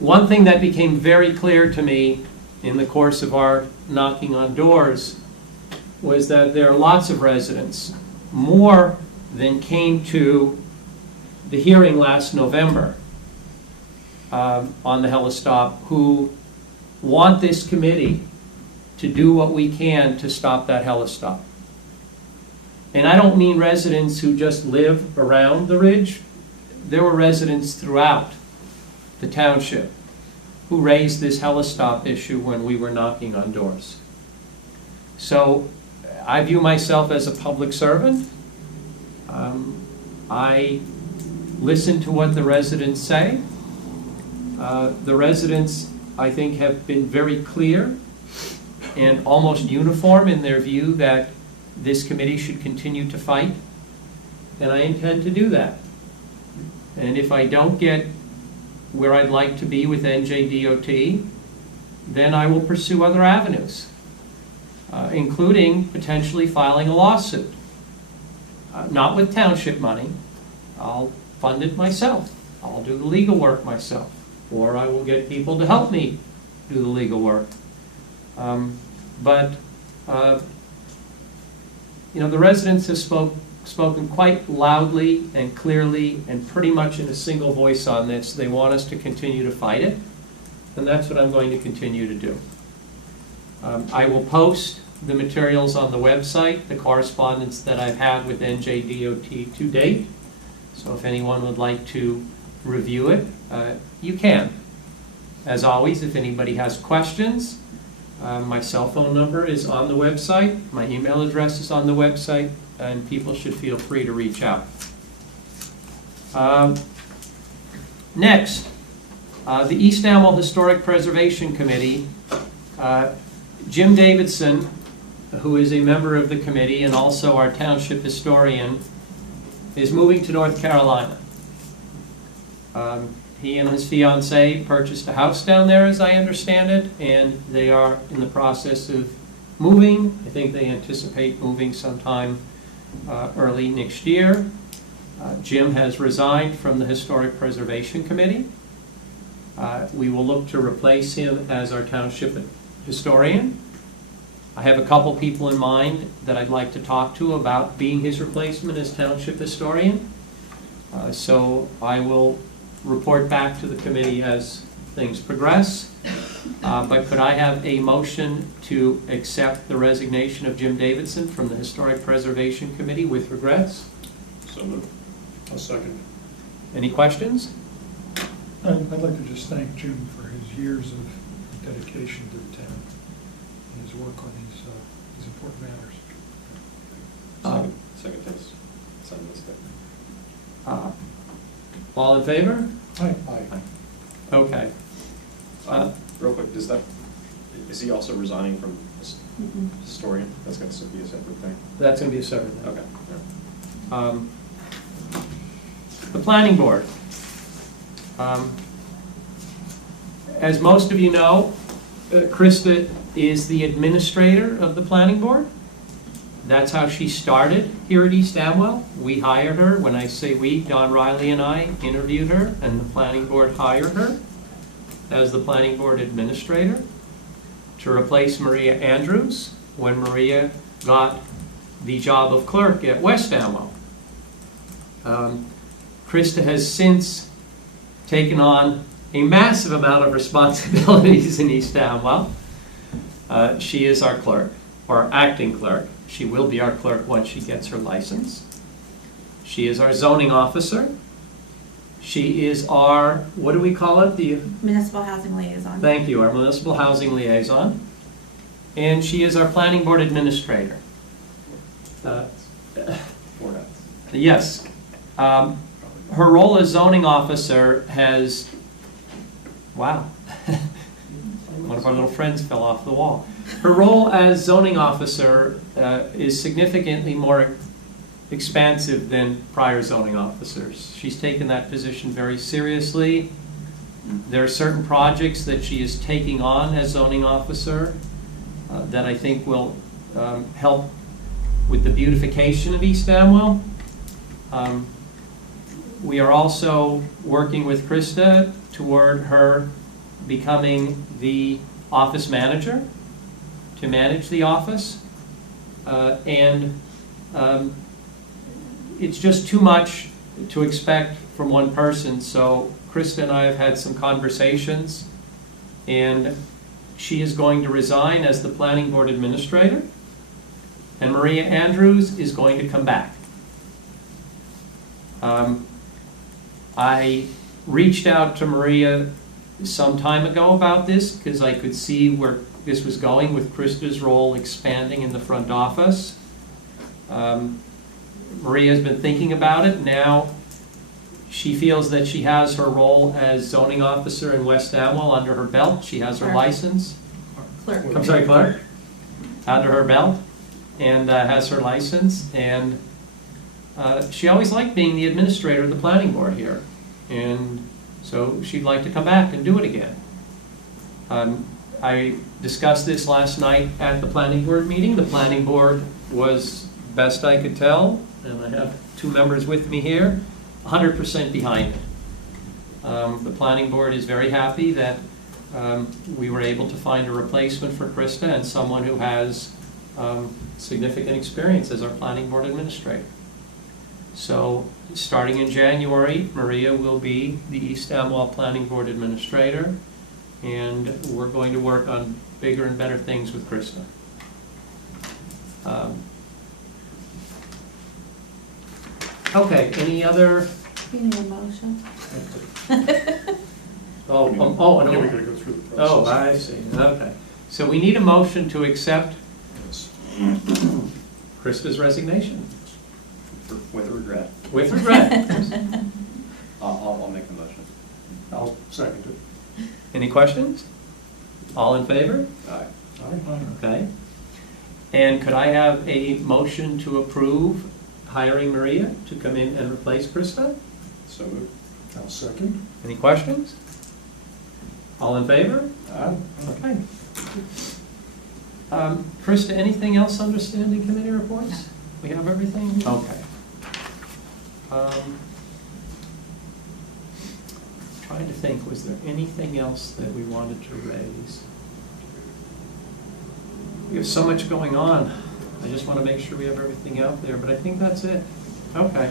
One thing that became very clear to me in the course of our knocking on doors was that there are lots of residents, more than came to the hearing last November on the Helistop, who want this committee to do what we can to stop that Helistop. And I don't mean residents who just live around the ridge. There were residents throughout the township who raised this Helistop issue when we were knocking on doors. So I view myself as a public servant. I listen to what the residents say. The residents, I think, have been very clear and almost uniform in their view that this committee should continue to fight, and I intend to do that. And if I don't get where I'd like to be with NJDOT, then I will pursue other avenues, including potentially filing a lawsuit. Not with township money. I'll fund it myself. I'll do the legal work myself. Or I will get people to help me do the legal work. The residents have spoken quite loudly and clearly and pretty much in a single voice on this. They want us to continue to fight it, and that's what I'm going to continue to do. I will post the materials on the website, the correspondence that I've had with NJDOT to date. So if anyone would like to review it, you can. As always, if anybody has questions, my cell phone number is on the website, my email address is on the website, and people should feel free to reach out. Next, the East Amwell Historic Preservation Committee, Jim Davidson, who is a member of the committee and also our township historian, is moving to North Carolina. He and his fiancée purchased a house down there, as I understand it, and they are in the process of moving. I think they anticipate moving sometime early next year. Jim has resigned from the Historic Preservation Committee. We will look to replace him as our township historian. I have a couple people in mind that I'd like to talk to about being his replacement as township historian. So I will report back to the committee as things progress. But could I have a motion to accept the resignation of Jim Davidson from the Historic Preservation Committee with regrets? So moved. I'll second. Any questions? I'd like to just thank Jim for his years of dedication to the town and his work on these important matters. Second, please. Sign this thing. All in favor? Aye. Okay. Real quick, is he also resigning from historian? That's going to be a separate thing. That's going to be a separate thing. Okay. The planning board. As most of you know, Krista is the administrator of the planning board. That's how she started here at East Amwell. We hired her. When I say we, Don Riley and I interviewed her, and the planning board hired her as the planning board administrator to replace Maria Andrews when Maria got the job of clerk at West Amwell. Krista has since taken on a massive amount of responsibilities in East Amwell. She is our clerk, or acting clerk. She will be our clerk once she gets her license. She is our zoning officer. She is our, what do we call it? The Municipal Housing Liaison. Thank you, our municipal housing liaison. And she is our planning board administrator. 4 hours. Yes. Her role as zoning officer has, wow, one of our little friends fell off the wall. Her role as zoning officer is significantly more expansive than prior zoning officers. She's taken that position very seriously. There are certain projects that she is taking on as zoning officer that I think will help with the beautification of East Amwell. We are also working with Krista toward her becoming the office manager to manage the office. It's just too much to expect from one person, so Krista and I have had some conversations, and she is going to resign as the planning board administrator, and Maria Andrews is going to come back. I reached out to Maria some time ago about this because I could see where this was going with Krista's role expanding in the front office. Maria has been thinking about it. Now she feels that she has her role as zoning officer in West Amwell under her belt. She has her Clerk. license. Clerk. I'm sorry, clerk. Under her belt, and has her license. And she always liked being the administrator of the planning board here. And so she'd like to come back and do it again. I discussed this last night at the planning board meeting. The planning board was, best I could tell, and I have 2 members with me here, 100% behind it. The planning board is very happy that we were able to find a replacement for Krista and someone who has significant experience as our planning board administrator. So starting in January, Maria will be the East Amwell Planning Board Administrator, and we're going to work on bigger and better things with Krista. Okay, any other? You need a motion. No. Yeah, we gotta go through the process. Oh, I see, okay. So we need a motion to accept Yes. Krista's resignation. With regret. With regret. I'll make the motion. I'll second it. Any questions? All in favor? Aye. Aye. Okay. And could I have a motion to approve hiring Maria to come in and replace Krista? So moved. I'll second. Any questions? All in favor? Aye. Okay. Krista, anything else under standing committee reports? We have everything? Okay. Trying to think, was there anything else that we wanted to raise? We have so much going on. I just want to make sure we have everything out there, but I think that's it. Okay.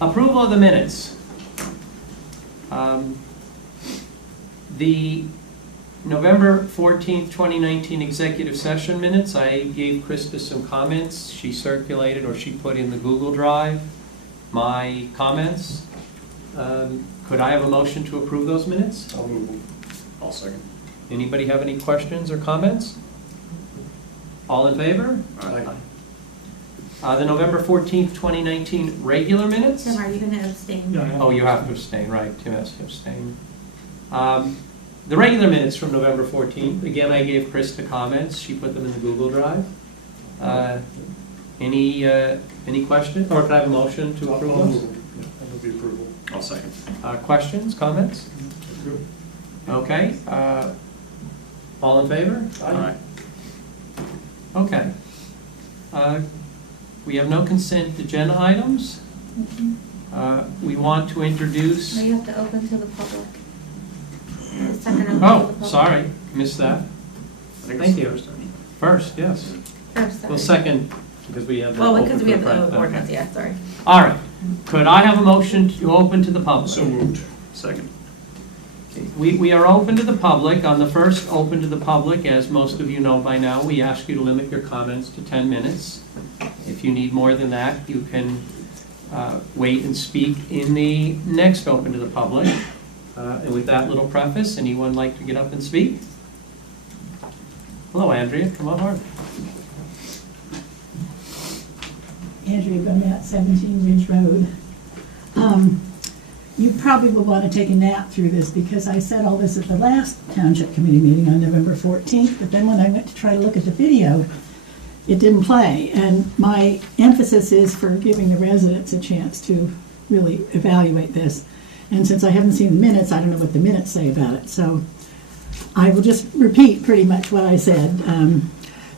Approval of the minutes. The November 14th, 2019 executive session minutes, I gave Krista some comments. She circulated, or she put in the Google Drive, my comments. Could I have a motion to approve those minutes? I'll move. I'll second. Anybody have any questions or comments? All in favor? Aye. The November 14th, 2019 regular minutes? Tim, are you going to abstain? Yeah. Oh, you have to abstain, right, Tim has to abstain. The regular minutes from November 14th, again, I gave Krista comments, she put them in the Google Drive. Any questions, or could I have a motion to I'll approve those? move. Yeah, I'll move the approval. I'll second. Questions, comments? Good. Okay, all in favor? Aye. Okay. We have no consent agenda items. We want to introduce, No, you have to open to the public. The second open to the oh, public. sorry, missed that. I think Thank it's you. the first time. First, yes. First, sorry. Well, second, because we have the Well, open because to we the have the front. ordinance, yeah, sorry. All right. Could I have a motion to open to the public? So moved. Second. We are open to the public. On the first open to the public, as most of you know by now, we ask you to limit your comments to 10 minutes. If you need more than that, you can wait and speak in the next open to the public. And with that little preface, anyone like to get up and speak? Hello, Andrea. Come on hard. Andrea Burnett, 17 Ridge Road. You probably will want to take a nap through this because I said all this at the last Township Committee meeting on November 14th, but then when I went to try to look at the video, it didn't play. And my emphasis is for giving the residents a chance to really evaluate this. And since I haven't seen the minutes, I don't know what the minutes say about it. So I will just repeat pretty much what I said.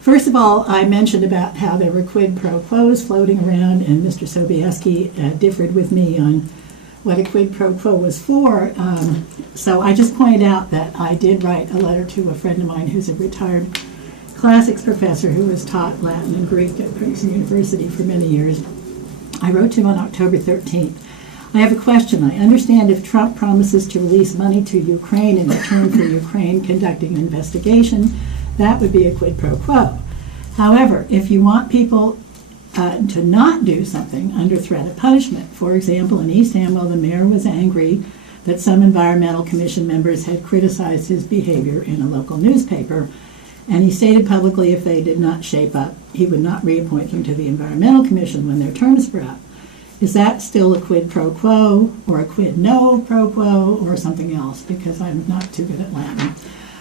First of all, I mentioned about how there were quid pro quos floating around, and Mr. Sobieski differed with me on what a quid pro quo was for. So I just pointed out that I did write a letter to a friend of mine who's a retired classics professor who has taught Latin and Greek at Princeton University for many years. I wrote to him on October 13th. I have a question. I understand if Trump promises to release money to Ukraine in return for Ukraine conducting an investigation, that would be a quid pro quo. However, if you want people to not do something under threat of punishment, for example, in East Amwell, the mayor was angry that some environmental commission members had criticized his behavior in a local newspaper, and he stated publicly if they did not shape up, he would not reappoint them to the environmental commission when their terms were up. Is that still a quid pro quo, or a quid no pro quo, or something else? Because I'm not too good at Latin.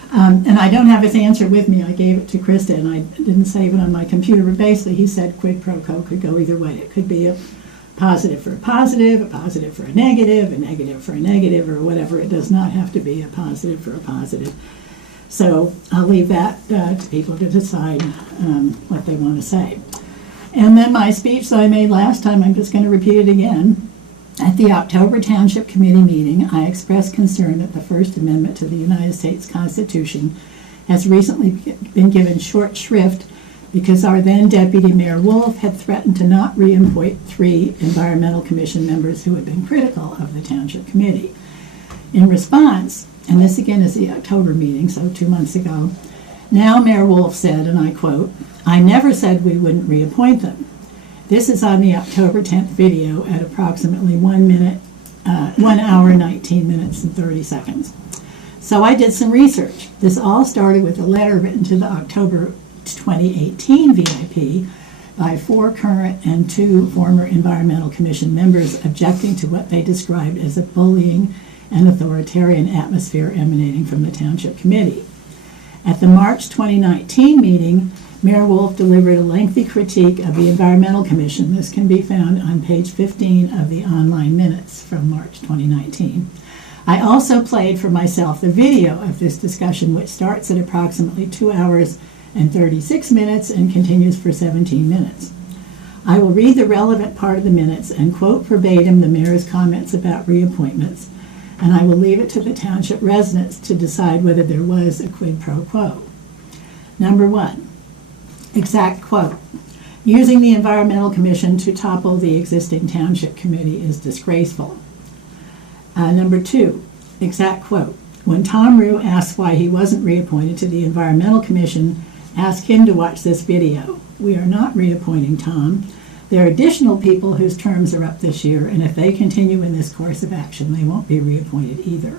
And I don't have his answer with me. I gave it to Krista, and I didn't save it on my computer, but basically he said quid pro quo could go either way. It could be a positive for a positive for a negative for a negative, or whatever. It does not have to be a positive for a positive. So I'll leave that to people to decide what they want to say. And then my speech that I made last time, I'm just going to repeat it again. At the October Township Committee meeting, I expressed concern that the First Amendment to the United States Constitution has recently been given short shrift because our then Deputy Mayor Wolf had threatened to not reappoint 3 Environmental Commission members who had been critical of the Township Committee. In response, and this again is the October meeting, so 2 months ago, now Mayor Wolf said, and I quote, "I never said we wouldn't reappoint them." This is on the October 10th video at approximately 1 hour, 19 minutes, and 30 seconds. So I did some research. This all started with a letter written to the October 2018 VIP by 4 current and 2 former Environmental Commission members objecting to what they described as a bullying and authoritarian atmosphere emanating from the Township Committee. At the March 2019 meeting, Mayor Wolf delivered a lengthy critique of the Environmental Commission. This can be found on page 15 of the online minutes from March 2019. I also played for myself the video of this discussion, which starts at approximately 2 hours and 36 minutes and continues for 17 minutes. I will read the relevant part of the minutes and quote verbatim the mayor's comments about reappointments, and I will leave it to the township residents to decide whether there was a quid pro quo. Number 1. Exact quote, "Using the Environmental Commission to topple the existing Township Committee is disgraceful." Number 2, exact quote, "When Tom Rue asks why he wasn't reappointed to the Environmental Commission, ask him to watch this video. We are not reappointing Tom. There are additional people whose terms are up this year, and if they continue in this course of action, they won't be reappointed either."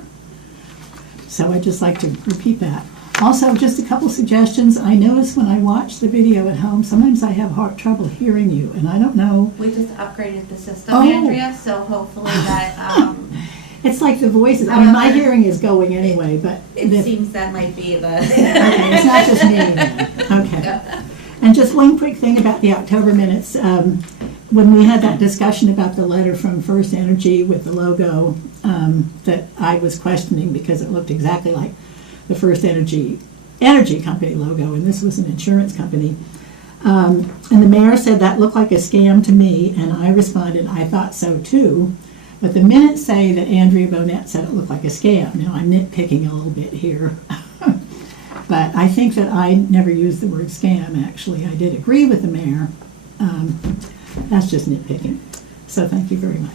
So I'd just like to repeat that. Also, just a couple suggestions. I notice when I watch the video at home, sometimes I have trouble hearing you, and I don't know. We just upgraded the system, Oh. Andrea, so hopefully that, It's like the voices. I mean, my hearing is going anyway, but it seems that might be the. Okay, it's not just me then. Okay. And just one quick thing about the October minutes. When we had that discussion about the letter from First Energy with the logo that I was questioning because it looked exactly like the First Energy Company logo, and this was an insurance company. And the mayor said that looked like a scam to me, and I responded, I thought so too. But the minutes say that Andrea Bonnet said it looked like a scam. Now, I'm nitpicking a little bit here. But I think that I never used the word scam, actually. I did agree with the mayor. That's just nitpicking. So thank you very much.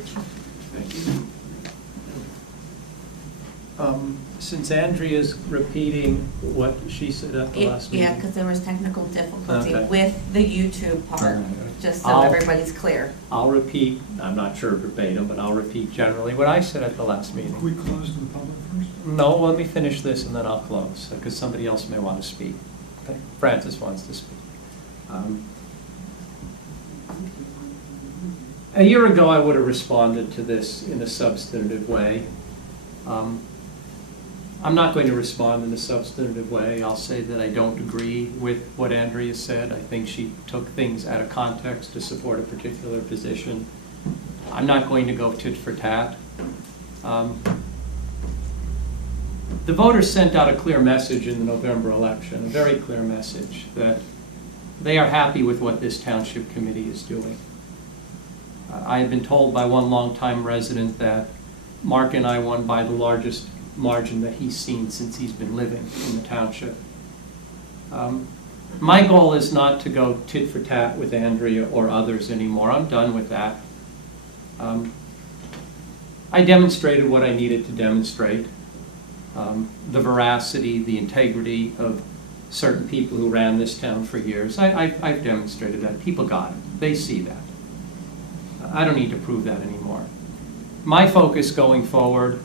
Since Andrea's repeating what she said at the last meeting. Yeah, because there was technical difficulty Okay. with the YouTube part, just so I'll- everybody's clear. I'll repeat, I'm not sure verbatim, but I'll repeat generally what I said at the last meeting. We closed to the public first? No, let me finish this and then I'll close, because somebody else may want to speak. Okay, Francis wants to speak. A year ago, I would have responded to this in a substantive way. I'm not going to respond in a substantive way. I'll say that I don't agree with what Andrea said. I think she took things out of context to support a particular position. I'm not going to go tit for tat. The voters sent out a clear message in the November election, a very clear message, that they are happy with what this township committee is doing. I have been told by one longtime resident that Mark and I won by the largest margin that he's seen since he's been living in the township. My goal is not to go tit for tat with Andrea or others anymore. I'm done with that. I demonstrated what I needed to demonstrate. The veracity, the integrity of certain people who ran this town for years. I've demonstrated that. People got it. They see that. I don't need to prove that anymore. My focus going forward,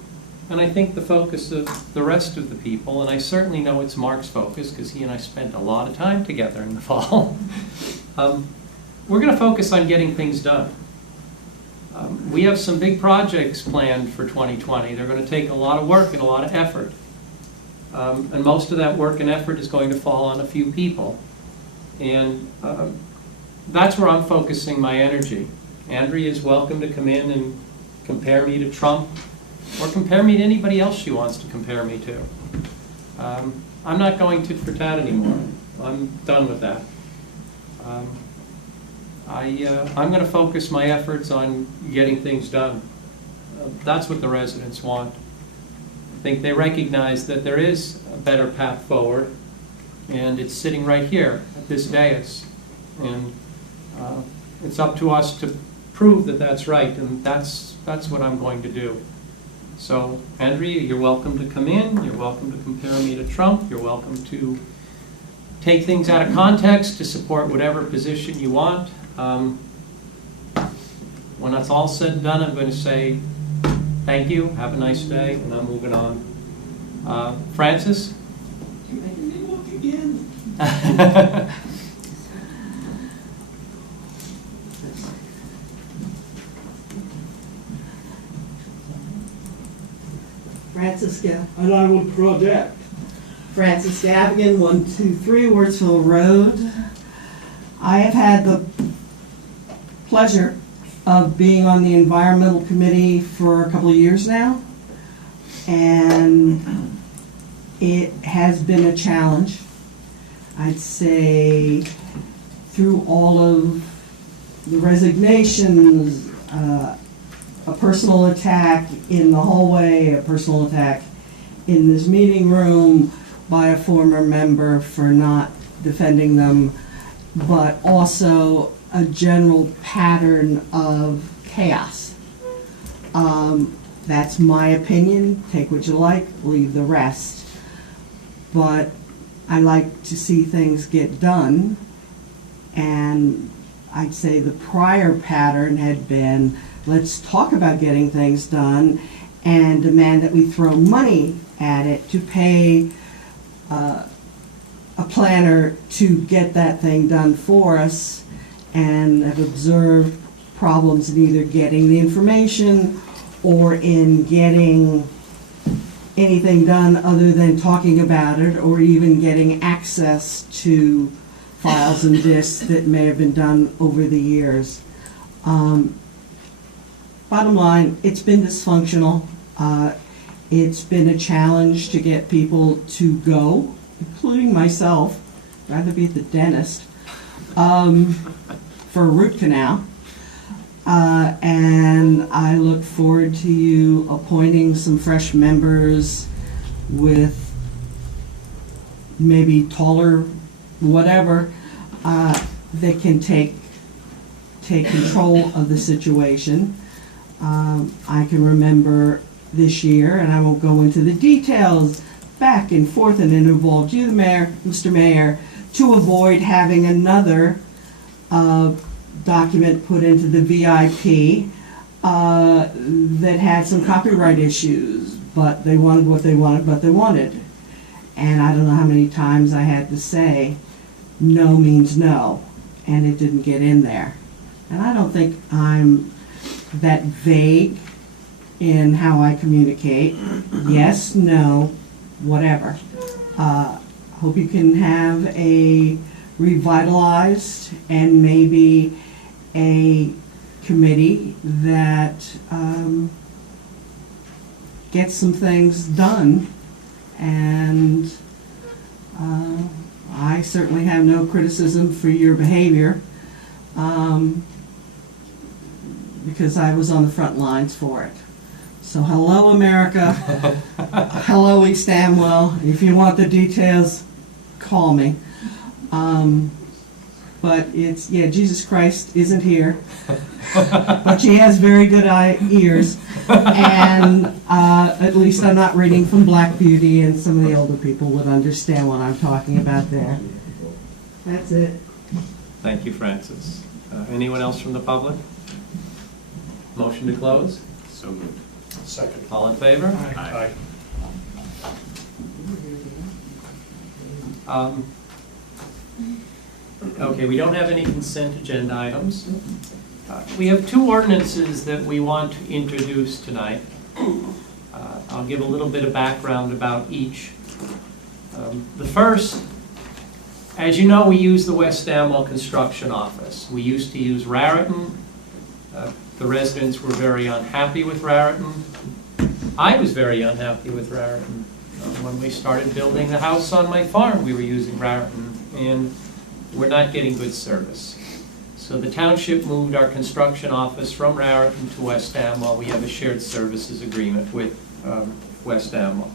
and I think the focus of the rest of the people, and I certainly know it's Mark's focus because he and I spent a lot of time together in the fall, we're going to focus on getting things done. We have some big projects planned for 2020. They're going to take a lot of work and a lot of effort. And most of that work and effort is going to fall on a few people. And that's where I'm focusing my energy. Andrea is welcome to come in and compare me to Trump, or compare me to anybody else she wants to compare me to. I'm not going tit for tat anymore. I'm done with that. I'm going to focus my efforts on getting things done. That's what the residents want. I think they recognize that there is a better path forward, and it's sitting right here at this dais. And it's up to us to prove that that's right, and that's what I'm going to do. So, Andrea, you're welcome to come in. You're welcome to compare me to Trump. You're welcome to take things out of context to support whatever position you want. When that's all said and done, I'm going to say thank you, have a nice day, and I'm moving on. Francis? You're making me walk again. Francis and I will project. Francis Gavigan, 123 Wurtsville Road. I have had the pleasure of being on the environmental committee for a couple of years now, and it has been a challenge. I'd say through all of the resignations, a personal attack in the hallway, a personal attack in this meeting room by a former member for not defending them, but also a general pattern of chaos. That's my opinion. Take what you like, leave the rest. But I like to see things get done, and I'd say the prior pattern had been, let's talk about getting things done and demand that we throw money at it to pay a planner to get that thing done for us, and have observed problems in either getting the information or in getting anything done other than talking about it, or even getting access to files and disks that may have been done over the years. Bottom line, it's been dysfunctional. It's been a challenge to get people to go, including myself. I'd rather be at the dentist. for a root canal. And I look forward to you appointing some fresh members with maybe taller, whatever, that can take control of the situation. I can remember this year, and I won't go into the details, back and forth, and it involved you, the mayor, Mr. Mayor, to avoid having another document put into the VIP that had some copyright issues, but they wanted what they wanted, but they wanted. And I don't know how many times I had to say, no means no, and it didn't get in there. And I don't think I'm that vague in how I communicate. Yes, no, whatever. Hope you can have a revitalized and maybe a committee that gets some things done. And I certainly have no criticism for your behavior, because I was on the front lines for it. So hello, America. Hello, East Amwell. If you want the details, call me. But it's, yeah, Jesus Christ isn't here. But she has very good ears. And at least I'm not reading from Black Beauty, and some of the older people would understand what I'm talking about there. That's it. Thank you, Francis. Anyone else from the public? Motion to close? So moved. Second. All in favor? Aye. Okay, we don't have any consent agenda items. We have two ordinances that we want to introduce tonight. I'll give a little bit of background about each. The first, as you know, we use the West Amwell Construction Office. We used to use Raritan. The residents were very unhappy with Raritan. I was very unhappy with Raritan. When we started building the house on my farm, we were using Raritan, and we're not getting good service. So the township moved our construction office from Raritan to West Amwell. We have a shared services agreement with West Amwell.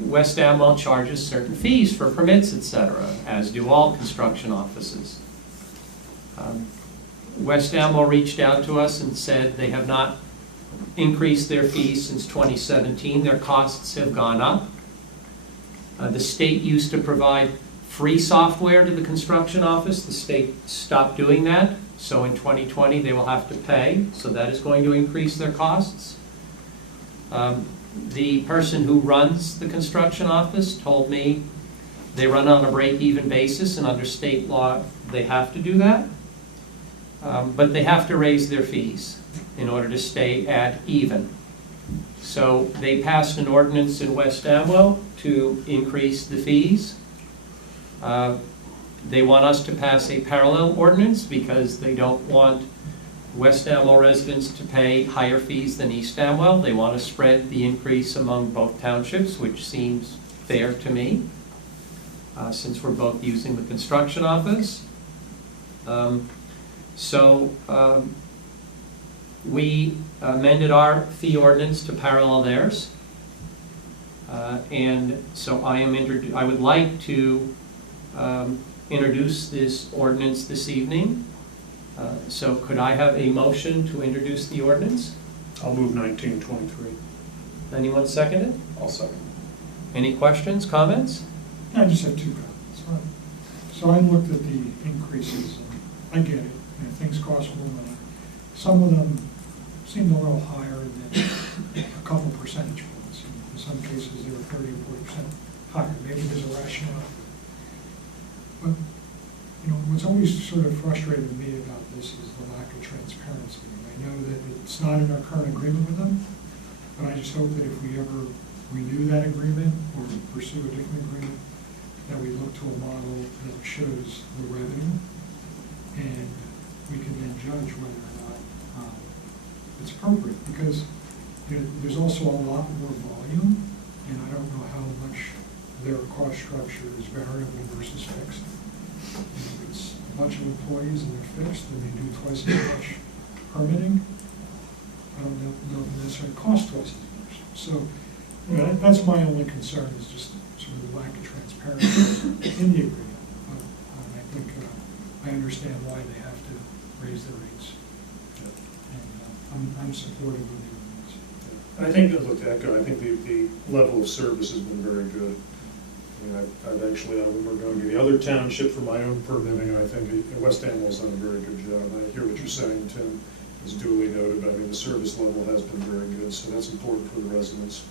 West Amwell charges certain fees for permits, etc., as do all construction offices. West Amwell reached out to us and said they have not increased their fees since 2017. Their costs have gone up. The state used to provide free software to the construction office. The state stopped doing that. So in 2020, they will have to pay. So that is going to increase their costs. The person who runs the construction office told me they run on a break-even basis, and under state law, they have to do that. But they have to raise their fees in order to stay at even. So they passed an ordinance in West Amwell to increase the fees. They want us to pass a parallel ordinance because they don't want West Amwell residents to pay higher fees than East Amwell. They want to spread the increase among both townships, which seems fair to me, since we're both using the construction office. We amended our fee ordinance to parallel theirs. And so I would like to introduce this ordinance this evening. So could I have a motion to introduce the ordinance? I'll move 1923. Anyone second it? I'll second. Any questions, comments? I just have two comments. So I looked at the increases, and I get it, things cost more money. Some of them seemed a little higher than a couple percentage points. In some cases, they were 30 or 40% higher. Maybe there's a rationale. But, what's always sort of frustrated me about this is the lack of transparency. I know that it's not in our current agreement with them, but I just hope that if we ever renew that agreement or pursue a different agreement, that we look to a model that shows the revenue, and we can then judge whether or not it's appropriate. Because there's also a lot more volume, and I don't know how much their cost structure is variable versus fixed. If it's a bunch of employees and they're fixed, and they do twice as much permitting, I don't know if necessarily cost twice as much. So, you know, that's my only concern, is just sort of the lack of transparency in the agreement. I think I understand why they have to raise their rates. And I'm supportive of the ordinance. I think, look, Echo, I think the level of service has been very good. I mean, I've actually, I remember going to the other township for my own permitting, and I think West Amwell's done a very good job. I hear what you're saying, Tim, is duly noted, but I mean, the service level has been very good, so that's important for the residents.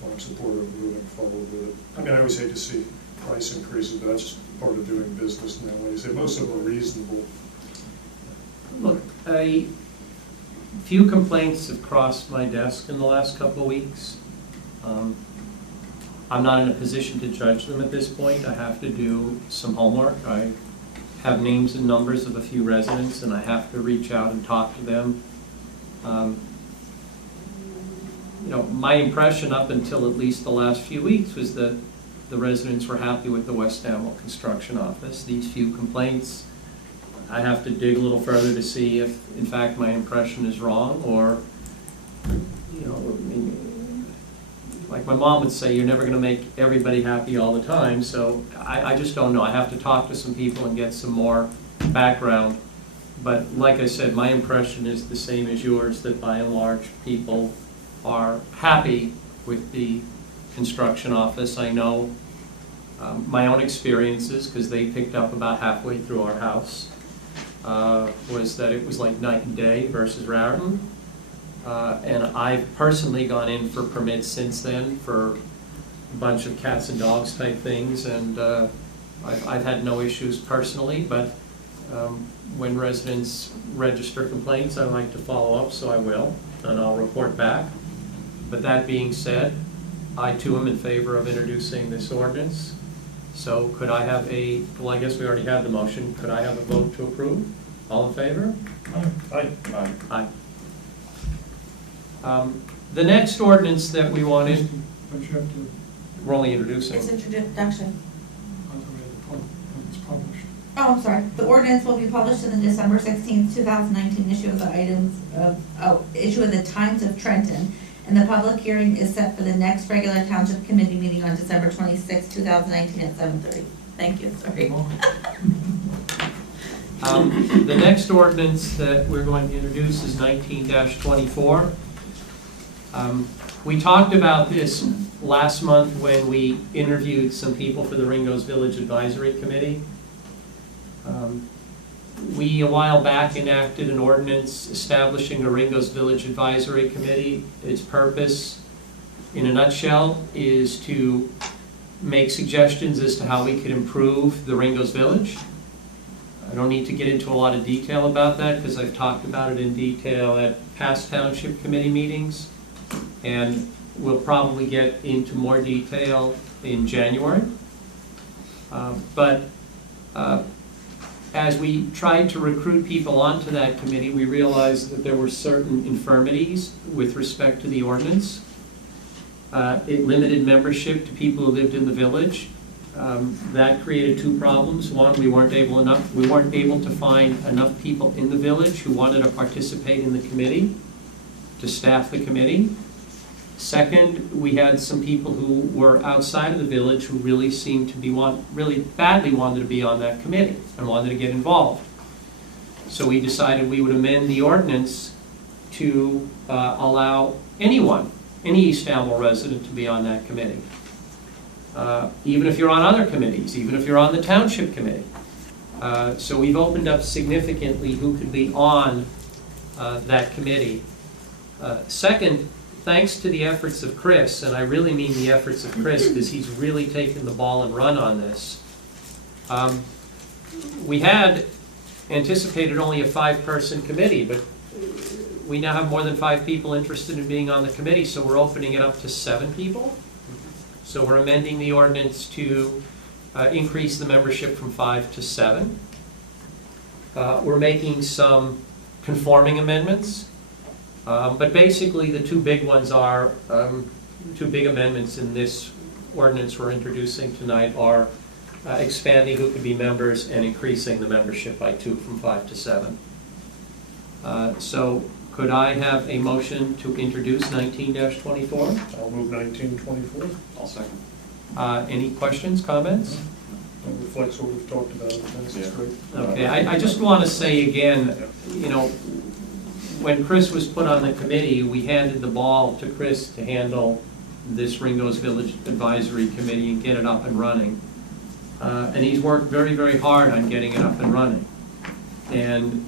So I'm supportive of moving forward with it. I mean, I always hate to see price increases, but that's just part of doing business nowadays. Most of them are reasonable. Look, a few complaints have crossed my desk in the last couple of weeks. I'm not in a position to judge them at this point. I have to do some homework. I have names and numbers of a few residents, and I have to reach out and talk to them. You know, my impression up until at least the last few weeks was that the residents were happy with the West Amwell construction office. These few complaints, I have to dig a little further to see if, in fact, my impression is wrong, or, you know, I mean, like my mom would say, you're never going to make everybody happy all the time, so I just don't know. I have to talk to some people and get some more background. But like I said, my impression is the same as yours, that by and large people are happy with the construction office. I know my own experiences, because they picked up about halfway through our house, was that it was like night and day versus Raritan. And I've personally gone in for permits since then for a bunch of cats and dogs type things, and I've had no issues personally, but when residents register complaints, I like to follow up, so I will, and I'll report back. But that being said, I too am in favor of introducing this ordinance. So could I have well, I guess we already had the motion, could I have a vote to approve? All in favor? Aye. Aye. The next ordinance that we wanted, But you have to, we're only introducing. It's introduction. it's published. Oh, I'm sorry. The ordinance will be published in the December 16th, 2019 issue of the Times of Trenton, and the public hearing is set for the next regular township committee meeting on December 26th, 2019 at 7:30. Thank you, sorry. The next ordinance that we're going to introduce is 19-24. We talked about this last month when we interviewed some people for the Ringo's Village Advisory Committee. We, a while back, enacted an ordinance establishing a Ringo's Village Advisory Committee. Its purpose, in a nutshell, is to make suggestions as to how we could improve the Ringo's Village. I don't need to get into a lot of detail about that because I've talked about it in detail at past township committee meetings, and we'll probably get into more detail in January. As we tried to recruit people onto that committee, we realized that there were certain infirmities with respect to the ordinance. It limited membership to people who lived in the village. That created two problems. One, we weren't able to find enough people in the village who wanted to participate in the committee, to staff the committee. Second, we had some people who were outside of the village who really seemed to be really badly wanted to be on that committee and wanted to get involved. So we decided we would amend the ordinance to allow anyone, any East Amwell resident, to be on that committee. Even if you're on other committees, even if you're on the township committee. So we've opened up significantly who could be on that committee. Second, thanks to the efforts of Chris, and I really mean the efforts of Chris because he's really taken the ball and run on this. We had anticipated only a 5-person committee, but we now have more than 5 people interested in being on the committee, so we're opening it up to 7 people. So we're amending the ordinance to increase the membership from 5 to 7. We're making some conforming amendments. But basically, the two big ones are, two big amendments in this ordinance we're introducing tonight are expanding who could be members and increasing the membership by 2 from 5 to 7. So could I have a motion to introduce 19-24? I'll move 1924. I'll second. Any questions, comments? It reflects what we've talked about in the minutes, it's great. Okay, I just want to say again, you know, when Chris was put on the committee, we handed the ball to Chris to handle this Ringo's Village Advisory Committee and get it up and running. And he's worked very, very hard on getting it up and running. And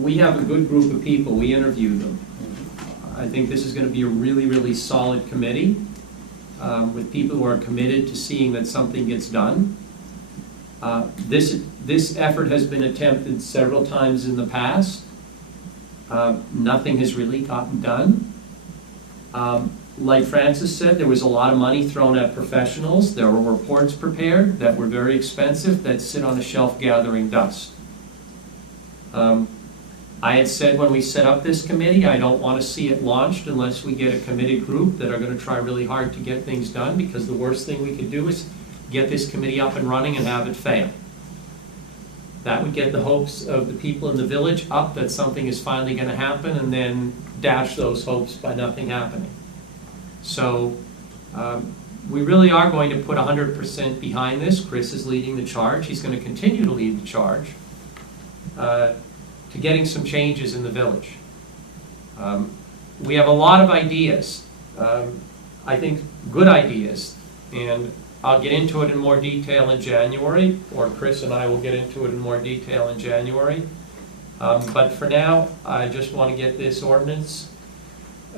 we have a good group of people. We interviewed them. I think this is going to be a really, really solid committee with people who are committed to seeing that something gets done. This effort has been attempted several times in the past. Nothing has really gotten done. Like Francis said, there was a lot of money thrown at professionals. There were reports prepared that were very expensive that sit on a shelf gathering dust. I had said when we set up this committee, I don't want to see it launched unless we get a committed group that are going to try really hard to get things done, because the worst thing we could do is get this committee up and running and have it fail. That would get the hopes of the people in the village up that something is finally going to happen, and then dash those hopes by nothing happening. So we really are going to put 100% behind this. Chris is leading the charge. He's going to continue to lead the charge to getting some changes in the village. We have a lot of ideas, I think good ideas, and I'll get into it in more detail in January, or Chris and I will get into it in more detail in January. But for now, I just want to get this ordinance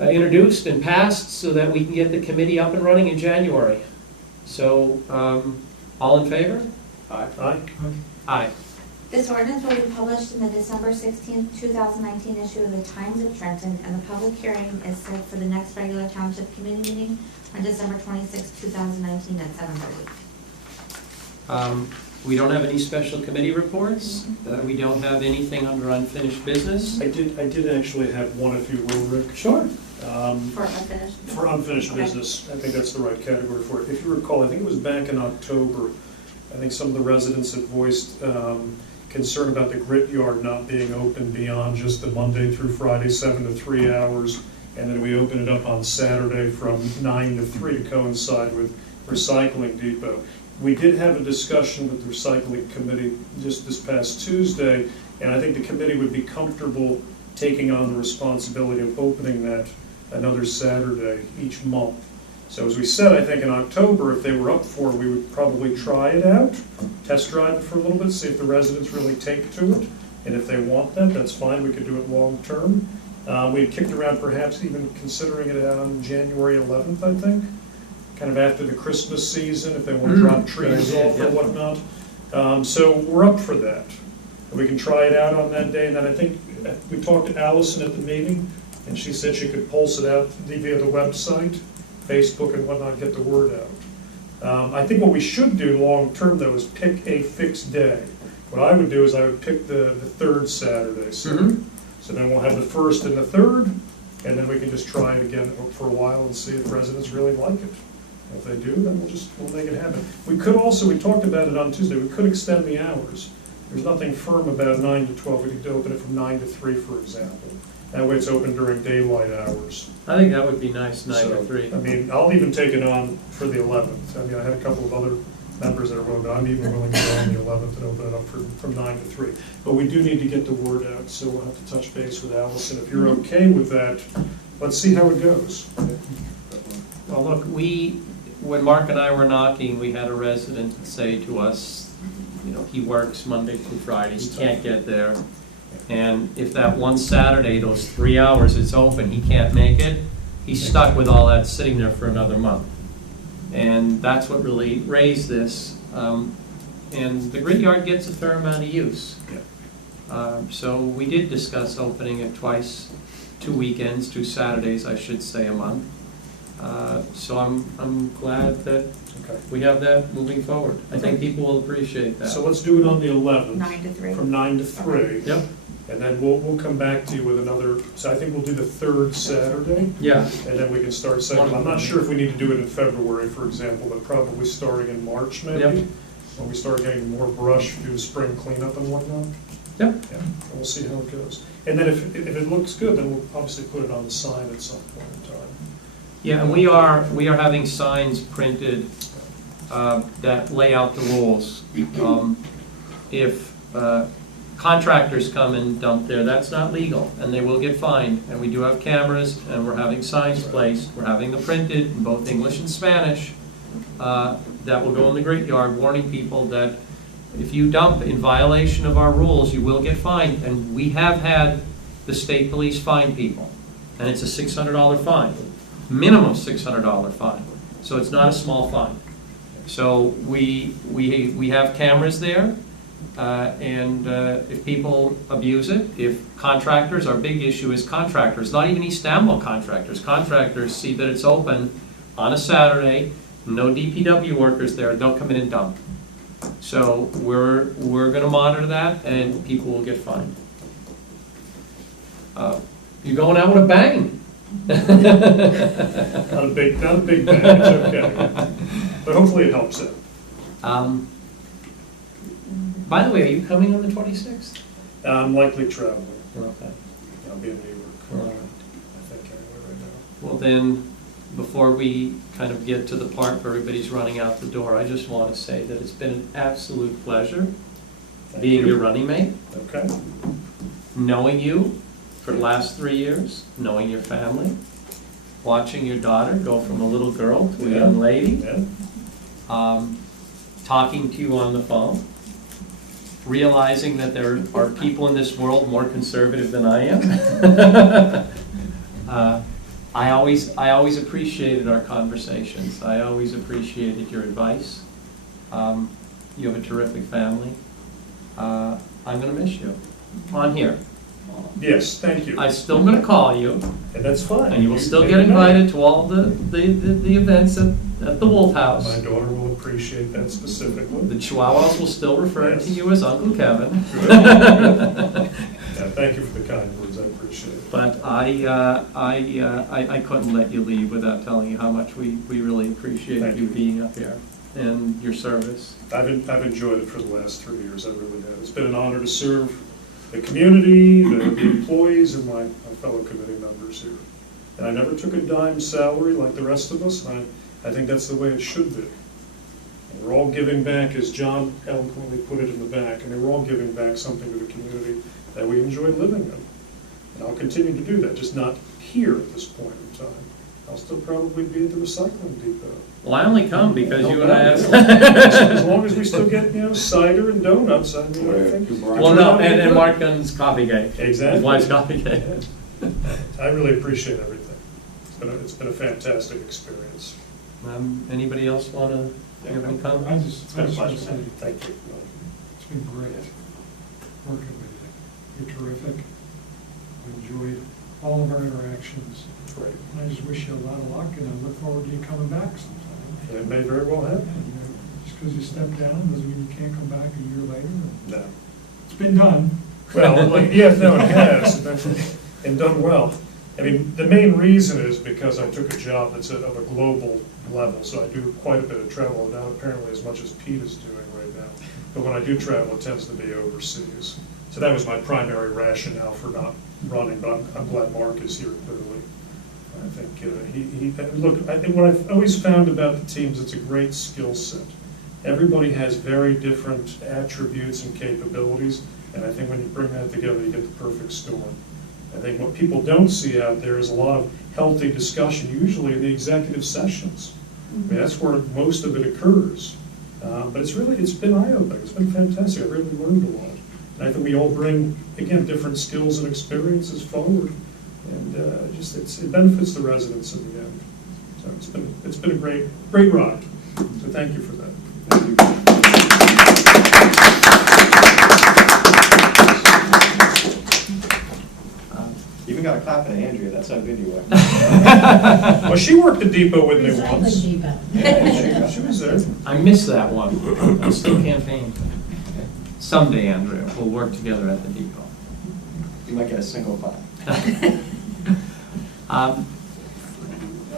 introduced and passed so that we can get the committee up and running in January. So, all in favor? Aye. Aye. Aye. This ordinance will be published in the December 16, 2019 issue of the Times of Trenton, and the public hearing is set for the next regular Township Committee meeting on December 26, 2019 at 7:30. We don't have any special committee reports. We don't have anything under unfinished business. I did actually have one, if you will, Rick. Sure. For unfinished? For unfinished Okay. business, I think that's the right category for it. If you recall, I think it was back in October, I think some of the residents had voiced concern about the grit yard not being open beyond just the Monday through Friday, 7 to 3 hours, and then we open it up on Saturday from 9 to 3 to coincide with recycling depot. We did have a discussion with the recycling committee just this past Tuesday, and I think the committee would be comfortable taking on the responsibility of opening that another Saturday each month. So as we said, I think in October, if they were up for it, we would probably try it out, test drive it for a little bit, see if the residents really take to it. And if they want that, that's fine, we could do it long term. We had kicked around perhaps even considering it on January 11th, I think, kind of after the Christmas season, if they want to drop trees off or whatnot. So we're up for that. We can try it out on that day, and then I think we talked to Allison at the meeting, and she said she could pulse it out via the website, Facebook and whatnot, get the word out. I think what we should do long-term, though, is pick a fixed day. What I would do is I would pick the third Saturday. So then we'll have the first and the third, and then we can just try it again for a while and see if residents really like it. If they do, then we'll make it happen. We could also, we talked about it on Tuesday, we could extend the hours. There's nothing firm about 9 to 12. We could open it from 9 to 3, for example. That way it's open during daylight hours. I think that would be nice, 9 to 3. I mean, I'll even take it on for the 11th. I mean, I had a couple of other members that are willing, I'm even willing to go on the 11th and open it up from 9 to 3. But we do need to get the word out, so we'll have to touch base with Allison. If you're okay with that, let's see how it goes. Well, look, when Mark and I were knocking, we had a resident say to us, you know, he works Monday through Friday, he can't get there. And if that one Saturday, those 3 hours it's open, he can't make it, he's stuck with all that sitting there for another month. And that's what really raised this. And the grid yard gets a fair amount of use. So we did discuss opening it twice, 2 weekends, 2 Saturdays, I should say, a month. So I'm glad that we have that moving forward. I think people will appreciate that. So let's do it on the 11th. 9 to 3. From 9 to 3. Yep. And then we'll come back to you with another, so I think we'll do the third Saturday. Yeah. And then we can start saying, I'm not sure if we need to do it in February, for example, but probably starting in March maybe. Yep. when we start getting more brush, do spring cleanup and whatnot. Yep. Yeah, and we'll see how it goes. And then if it looks good, then we'll obviously put it on the sign at some point in time. Yeah, and we are having signs printed that lay out the rules. If contractors come and dump there, that's not legal, and they will get fined. And we do have cameras, and we're having signs placed. We're having them printed in both English and Spanish that will go in the great yard, warning people that if you dump in violation of our rules, you will get fined. And we have had the state police fine people, and it's a $600 fine, minimum $600 fine. So it's not a small fine. So we have cameras there, and if people abuse it, if contractors, our big issue is contractors, not even East Amwell contractors. Contractors see that it's open on a Saturday, no DPW workers there, they'll come in and dump. So we're going to monitor that, and people will get fined. You're going out with a bang. Not a big bang, it's okay. But hopefully it helps out. By the way, are you coming on the 26th? I'm likely traveling. Okay. I'll be in New York, All right. I think, anyway, right now. Well then, before we kind of get to the part where everybody's running out the door, I just want to say that it's been an absolute pleasure being your running mate, Okay. knowing you for the last 3 years, knowing your family, watching your daughter go from a little girl to a young lady, Yeah. talking to you on the phone, realizing that there are people in this world more conservative than I am. I always appreciated our conversations. I always appreciated your advice. You have a terrific family. I'm going to miss you on here. Yes, thank you. I'm still going to call you, And that's fine. and you will still get invited to all the events at the Wolf House. My daughter will appreciate that specifically. The Chihuahuas will still refer to you as Uncle Kevin. Yeah, thank you for the kind words, I appreciate it. But I couldn't let you leave without telling you how much we really appreciate Thank you you. being up here and your service. I've enjoyed it for the last 3 years, I really have. It's been an honor to serve the community, the employees, and my fellow committee members here. And I never took a dime salary like the rest of us, and I think that's the way it should be. And we're all giving back, as John eloquently put it in the back, and we're all giving back something to the community that we enjoy living in. And I'll continue to do that, just not here at this point in time. I'll still probably be at the recycling depot. Well, I only come because you and I have. As long as we still get, cider and donuts, I mean, I think. Well, no, and Mark Gunn's coffee cake. Exactly. His wife's coffee cake. I really appreciate everything. It's been a fantastic experience. Anybody else want to have any I comments? just It's been a want pleasure. to say, Thank you. it's been great working with you. You're terrific. I enjoyed all of our interactions. Great. And I just wish you a lot of luck, and I look forward to you coming back sometime. It may very well happen. And, just because you stepped down doesn't mean you can't come back a year later. No. It's been done. Well, it has, and done well. I mean, the main reason is because I took a job that's of a global level, so I do quite a bit of travel, not apparently as much as Pete is doing right now. But when I do travel, it tends to be overseas. So that was my primary rationale for not running, but I'm glad Mark is here clearly. I think look, I think what I've always found about the teams, it's a great skill set. Everybody has very different attributes and capabilities, and I think when you bring that together, you get the perfect storm. I think what people don't see out there is a lot of healthy discussion, usually in the executive sessions. I mean, that's where most of it occurs. But it's been eye-opening. It's been fantastic. I've really learned a lot. And I think we all bring, again, different skills and experiences forward. And it benefits the residents in the end. So it's been a great ride. So thank you for that. Thank you. Even got a clap at Andrea, that's how good you were. Well, she worked the depot with me Recycling once. depot. Yeah, she was there. I missed that one. I'm still campaigning. Someday, Andrea, we'll work together at the depot. You might get a single clap.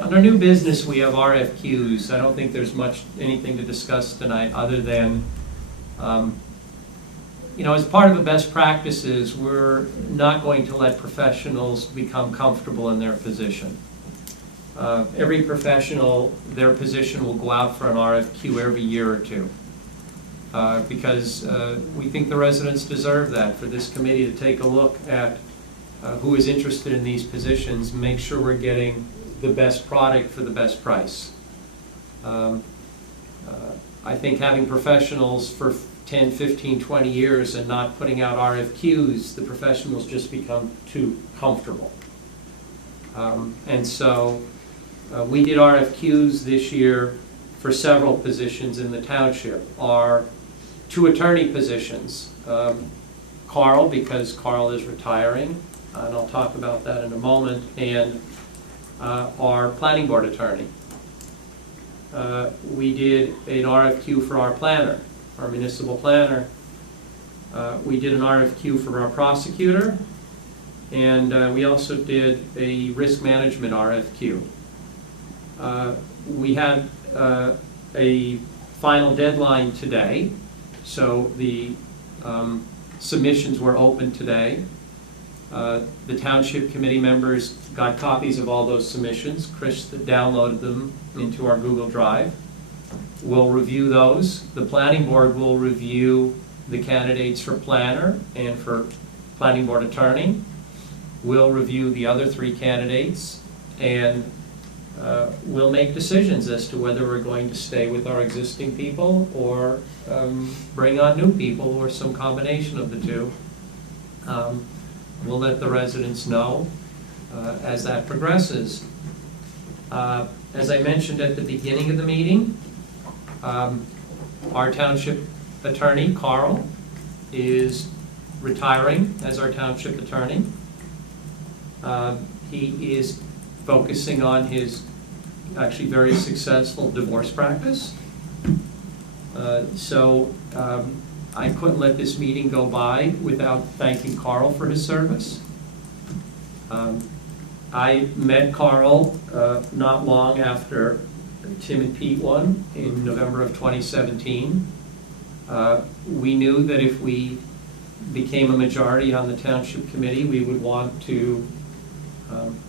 Under new business, we have RFQs. I don't think there's anything to discuss tonight other than As part of the best practices, we're not going to let professionals become comfortable in their position. Every professional, their position will go out for an RFQ every year or two. Because we think the residents deserve that, for this committee to take a look at who is interested in these positions, make sure we're getting the best product for the best price. I think having professionals for 10, 15, 20 years and not putting out RFQs, the professionals just become too comfortable. And so we did RFQs this year for several positions in the township. Our 2 attorney positions, Carl, because Carl is retiring, and I'll talk about that in a moment, and our planning board attorney. We did an RFQ for our planner, our municipal planner. We did an RFQ for our prosecutor, and we also did a risk management RFQ. We had a final deadline today, so the submissions were open today. The township committee members got copies of all those submissions. Chris downloaded them into our Google Drive. We'll review those. The planning board will review the candidates for planner and for planning board attorney. We'll review the other 3 candidates, and we'll make decisions as to whether we're going to stay with our existing people or bring on new people, or some combination of the 2. We'll let the residents know as that progresses. As I mentioned at the beginning of the meeting, our township attorney, Carl, is retiring as our township attorney. He is focusing on his actually very successful divorce practice. So I couldn't let this meeting go by without thanking Carl for his service. I met Carl not long after Tim and Pete won in November of 2017. We knew that if we became a majority on the township committee, we would want to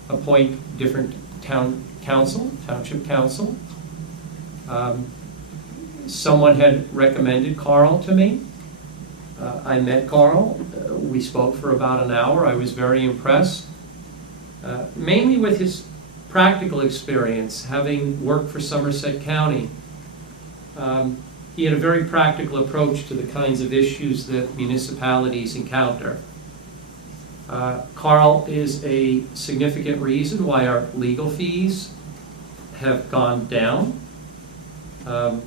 appoint different township council. Someone had recommended Carl to me. I met Carl. We spoke for about an hour. I was very impressed, mainly with his practical experience, having worked for Somerset County. He had a very practical approach to the kinds of issues that municipalities encounter. Carl is a significant reason why our legal fees have gone down,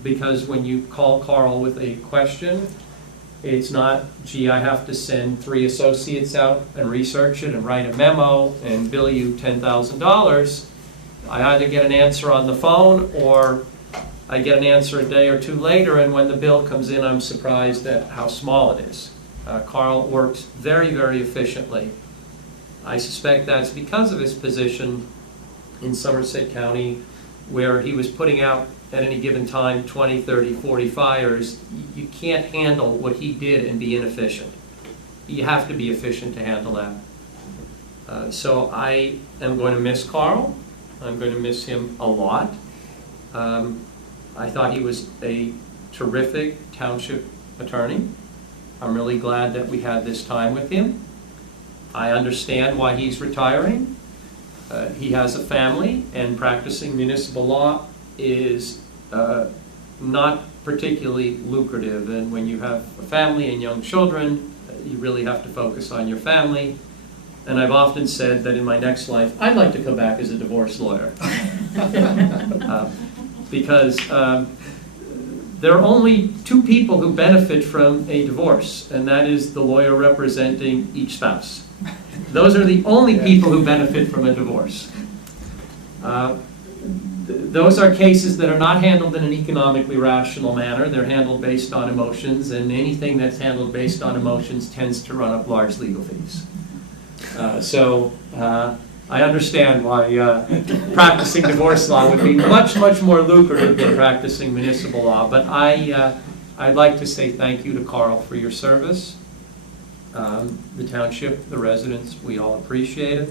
because when you call Carl with a question, it's not, gee, I have to send 3 associates out and research it and write a memo and bill you $10,000. I either get an answer on the phone, or I get an answer a day or 2 later, and when the bill comes in, I'm surprised at how small it is. Carl works very, very efficiently. I suspect that's because of his position in Somerset County, where he was putting out at any given time 20, 30, 40 fires. You can't handle what he did and be inefficient. You have to be efficient to handle that. So I am going to miss Carl. I'm going to miss him a lot. I thought he was a terrific township attorney. I'm really glad that we had this time with him. I understand why he's retiring. He has a family, and practicing municipal law is not particularly lucrative. And when you have a family and young children, you really have to focus on your family. And I've often said that in my next life, I'd like to come back as a divorce lawyer. Because there are only 2 people who benefit from a divorce, and that is the lawyer representing each spouse. Those are the only people who benefit from a divorce. Those are cases that are not handled in an economically rational manner. They're handled based on emotions, and anything that's handled based on emotions tends to run up large legal fees. So I understand why practicing divorce law would be much, much more lucrative than practicing municipal law, but I I'd like to say thank you to Carl for your service. The township, the residents, we all appreciate it.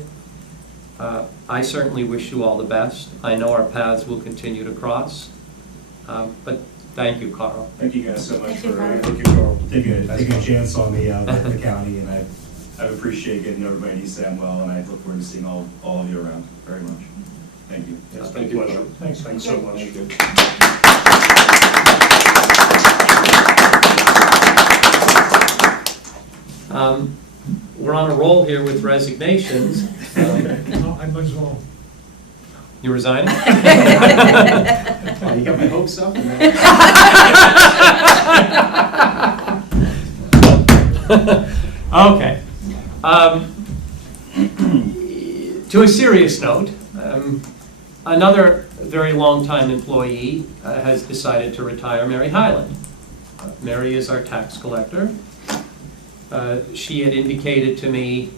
I certainly wish you all the best. I know our paths will continue to cross, but thank you, Carl. Thank you guys so much Thank you, for Carl. taking a chance on the county, and I appreciate getting everybody to East Amwell, and I look forward to seeing all of you around very much. Thank you. It's been a pleasure. Thanks so much. We're on a roll here with resignations. No, I might as well. You resigning? Oh, you got my hopes up? Okay. To a serious note, another very long-time employee has decided to retire, Mary Highland. Mary is our tax collector. She had indicated to me,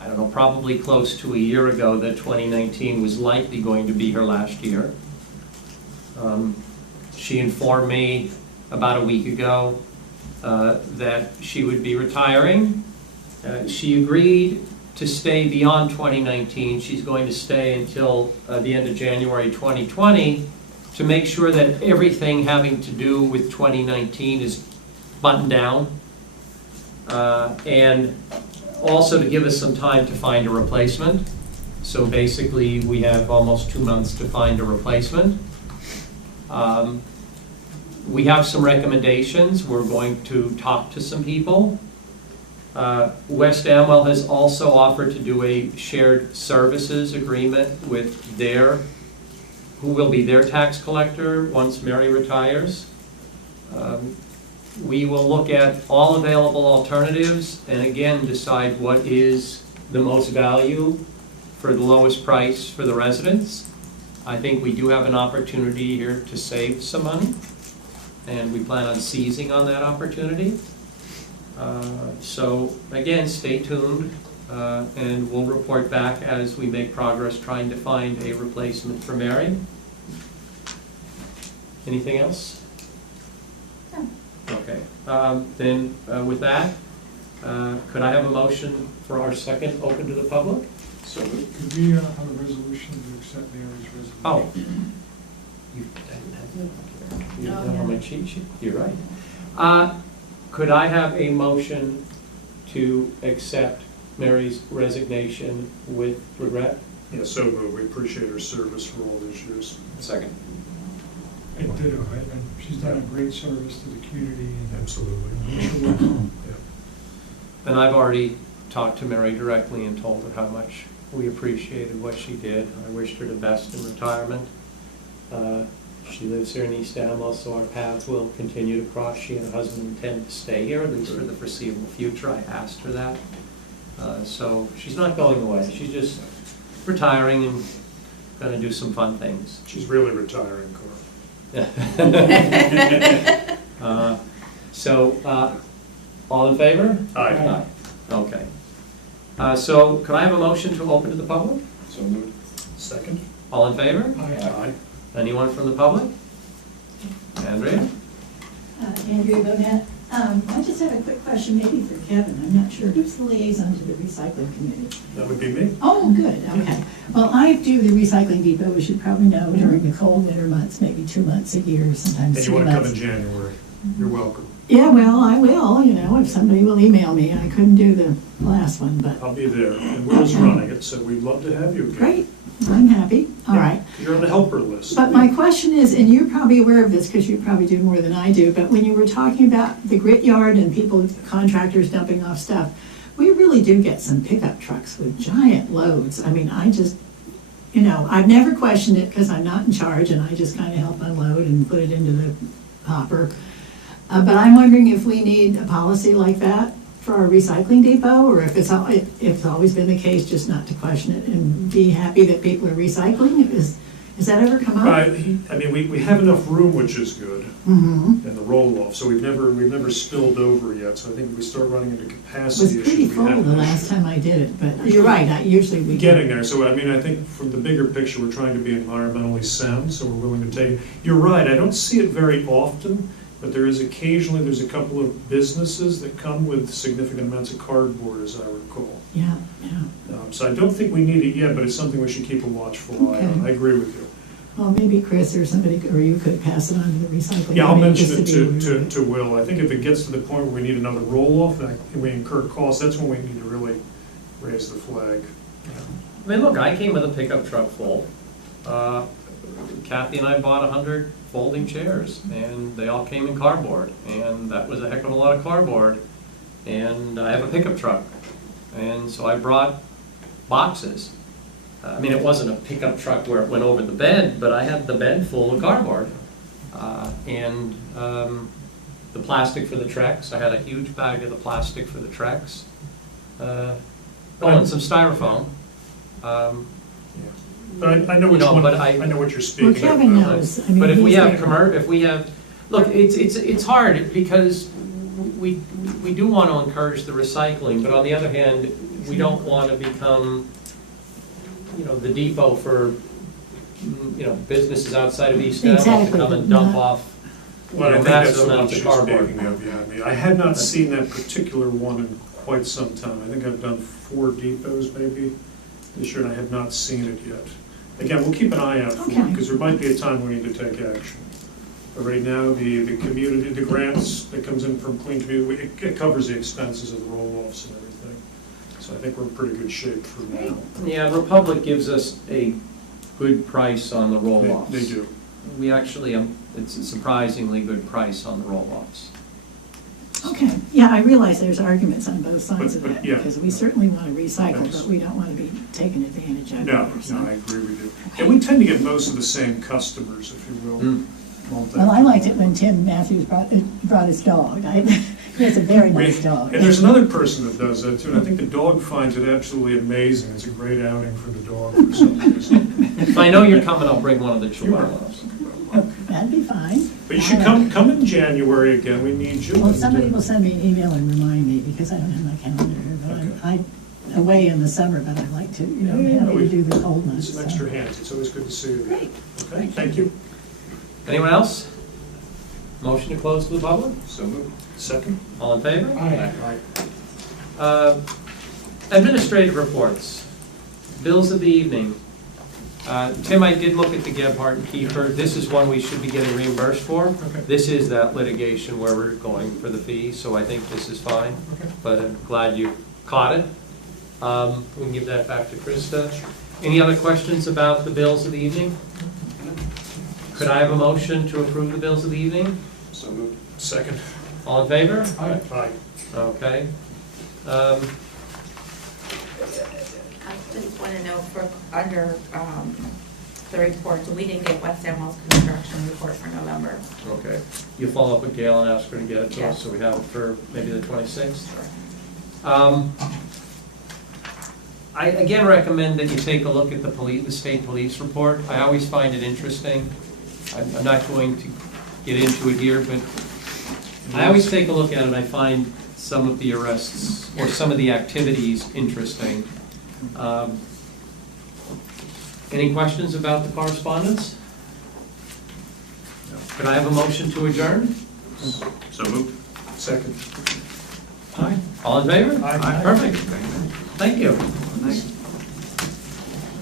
I don't know, probably close to a year ago, that 2019 was likely going to be her last year. She informed me about a week ago that she would be retiring. She agreed to stay beyond 2019. She's going to stay until the end of January 2020 to make sure that everything having to do with 2019 is buttoned down, and also to give us some time to find a replacement. So basically, we have almost 2 months to find a replacement. We have some recommendations. We're going to talk to some people. West Amwell has also offered to do a shared services agreement with who will be their tax collector once Mary retires. We will look at all available alternatives and again decide what is the most value for the lowest price for the residents. I think we do have an opportunity here to save some money, and we plan on seizing on that opportunity. So again, stay tuned, and we'll report back as we make progress trying to find a replacement for Mary. Anything else? No. Okay. Then with that, could I have a motion for our second open to the public? So Could we have a resolution to accept Mary's resignation? Oh. You didn't have that up here. You didn't have on my cheat sheet. You're right. Could I have a motion to accept Mary's resignation with regret? Yeah, so moved. We appreciate her service for all these years. second. I ditto, and she's done a great service to the community and Absolutely. wish her well. And I've already talked to Mary directly and told her how much we appreciated what she did. I wished her the best in retirement. She lives here in East Amwell, so our paths will continue to cross. She and her husband intend to stay here, at least for the foreseeable future. I asked her that. So she's not going away. She's just retiring and going to do some fun things. She's really retiring, Carl. All in favor? Aye. Okay. So could I have a motion to open to the public? So moved. Second? All in favor? Aye. Anyone from the public? Andrea? Andrea Bonnet. I just have a quick question, maybe for Kevin. I'm not sure. Who's the liaison to the recycling committee? That would be me. Oh, good, okay. Well, I do the recycling depot, as you probably know, during the cold winter months, maybe 2 months a year, sometimes And 3 you want months. to come in January. You're welcome. Yeah, well, I will, if somebody will email me. I couldn't do the last one, but I'll be there. And Will's running it, so we'd love to have you again. great, I'm happy, all right. You're on the helper list. But my question is, and you're probably aware of this because you probably do more than I do, but when you were talking about the grit yard and people, contractors dumping off stuff, we really do get some pickup trucks with giant loads. I mean, I just, I've never questioned it because I'm not in charge and I just kind of help unload and put it into the hopper. But I'm wondering if we need a policy like that for our recycling depot, or if it's always been the case, just not to question it and be happy that people are recycling. Has that ever come up? I mean, we have enough room, which is good, Mm-hmm. in the roll-off, so we've never spilled over yet, so I think if we start running into It capacity was pretty issues, we full have the an last issue. time I did it, but you're right, usually we Getting there, so I mean, I think from the bigger picture, we're trying to be environmentally sound, so we're willing to take it. You're right, I don't see it very often, but there's a couple of businesses that come with significant amounts of cardboard, as I recall. Yeah, yeah. So I don't think we need it yet, but it's something we should keep a watchful eye on. Okay. I agree with you. Well, maybe Chris or somebody, or you could pass it on to the recycling. Yeah, I'll committee mention just it be- to Will. I think if it gets to the point where we need another roll-off, and we incur costs, that's when we need to really raise the flag. I mean, look, I came with a pickup truck full. Kathy and I bought 100 folding chairs, and they all came in cardboard, and that was a heck of a lot of cardboard. And I have a pickup truck, and so I brought boxes. I mean, it wasn't a pickup truck where it went over the bed, but I had the bed full of cardboard. And the plastic for the Trex, I had a huge bag of the plastic for the Trex. And some styrofoam. But I know which You know, one, but I know what you're speaking Well, of. Kevin knows. I mean, But if we he's have there. if we have, look, it's hard because we do want to encourage the recycling, but on the other hand, we don't want to become, the depot for, businesses outside of East Amwell to Exactly, come and but dump not- off Well, I think that's massive the one amounts of she's cardboard. speaking of, yeah. I had not seen that particular one in quite some time. I think I've done 4 depots maybe this year, and I have not seen it yet. Again, we'll keep an eye out for it, Okay. because there might be a time we need to take action. But right now, the community, the grants that comes in from Clean Community, it covers the expenses of the roll-offs and everything. So I think we're in pretty good shape for now. Yeah, Republic gives us a good price on the roll-offs. They do. We actually, it's a surprisingly good price on the roll-offs. Okay, yeah, I realize there's arguments on both sides of But, that, yeah. because we certainly want to recycle, Thanks. but we don't want to be taken advantage of. No, either, so. no, I agree with you. And we tend to get most of the same customers, if you will. Mm. Well, I liked it when Tim Matthews brought his dog. He has a very nice dog. And there's another person that does that too, and I think the dog finds it absolutely amazing. It's a great outing for the dog for some reason. If I know you're coming, I'll bring one of the chihuahuas. That'd be fine. But you should come in January again, we need you. Well, somebody will send me an email and remind me, because I don't have my calendar here, but I'm away in the summer, but I'd like to, have you do the cold months. Some so. extra hands, it's always good to see you. Great. Okay, thank you. Anyone else? Motion to close to the public? So moved. Second? All in favor? Aye. Administrative reports, bills of the evening. Tim, I did look at the Gebhardt and Kiefer. This is one we should be getting reimbursed for. Okay. This is that litigation where we're going for the fee, so I think this is fine. Okay. But I'm glad you caught it. We can give that back to Krista. Any other questions about the bills of the evening? Could I have a motion to approve the bills of the evening? So moved. Second? All in favor? Aye. Okay. I just want to know for, under the report, we didn't get West Amwell's construction report for November. Okay. You'll follow up with Gail and ask her to get it to us, Yes. so we have it for maybe the 26th? Sure. I again recommend that you take a look at the state police report. I always find it interesting. I'm not going to get into it here, but I always take a look at it and I find some of the arrests or some of the activities interesting. Any questions about the correspondence? Could I have a motion to adjourn? So moved. Second? All in favor? Aye. Perfect. Thank you. Thanks.